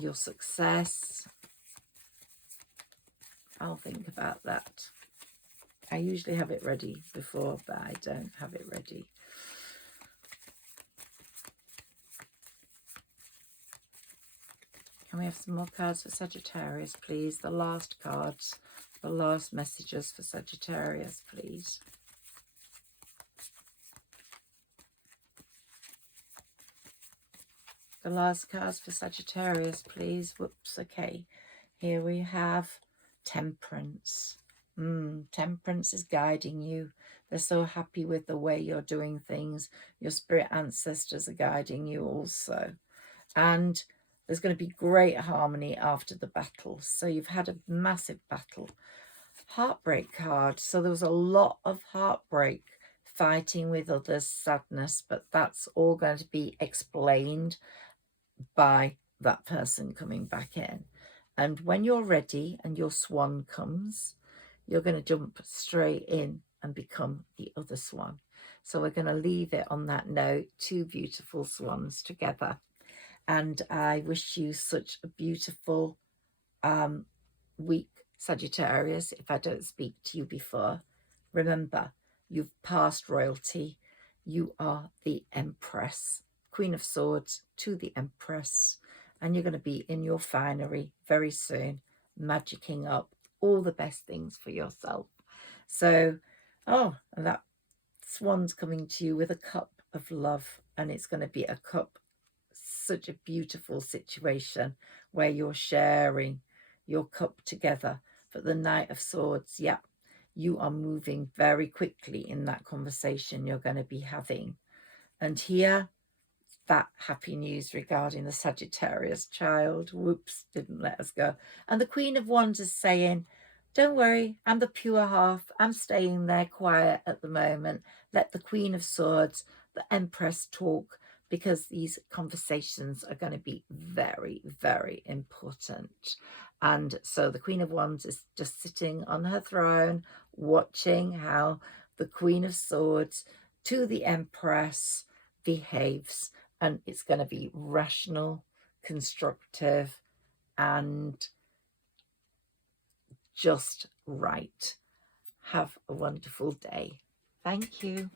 your success. I'll think about that. I usually have it ready before, but I don't have it ready. Can we have some more cards for Sagittarius, please? The last cards, the last messages for Sagittarius, please. The last cards for Sagittarius, please. Whoops, okay. Here we have Temperance. Temperance is guiding you. They're so happy with the way you're doing things. Your spirit ancestors are guiding you also. And there's going to be great harmony after the battle. So you've had a massive battle. Heartbreak card. So there was a lot of heartbreak, fighting with others, sadness, but that's all going to be explained by that person coming back in. And when you're ready and your swan comes, you're going to jump straight in and become the other swan. So we're going to leave it on that note, two beautiful swans together. And I wish you such a beautiful week, Sagittarius, if I don't speak to you before. Remember, you've passed royalty. You are the Empress, Queen of Swords to the Empress. And you're going to be in your finery very soon, magicking up all the best things for yourself. So, and that swan's coming to you with a cup of love, and it's going to be a cup, such a beautiful situation where you're sharing your cup together. But the Knight of Swords, you are moving very quickly in that conversation you're going to be having. And here, that happy news regarding the Sagittarius child. Whoops, didn't let us go. And the Queen of Wands is saying, don't worry, I'm the pure half. I'm staying there quiet at the moment. Let the Queen of Swords, the Empress talk, because these conversations are going to be very, very important. And so the Queen of Wands is just sitting on her throne, watching how the Queen of Swords to the Empress behaves. And it's going to be rational, constructive, and just right. Have a wonderful day. Thank you.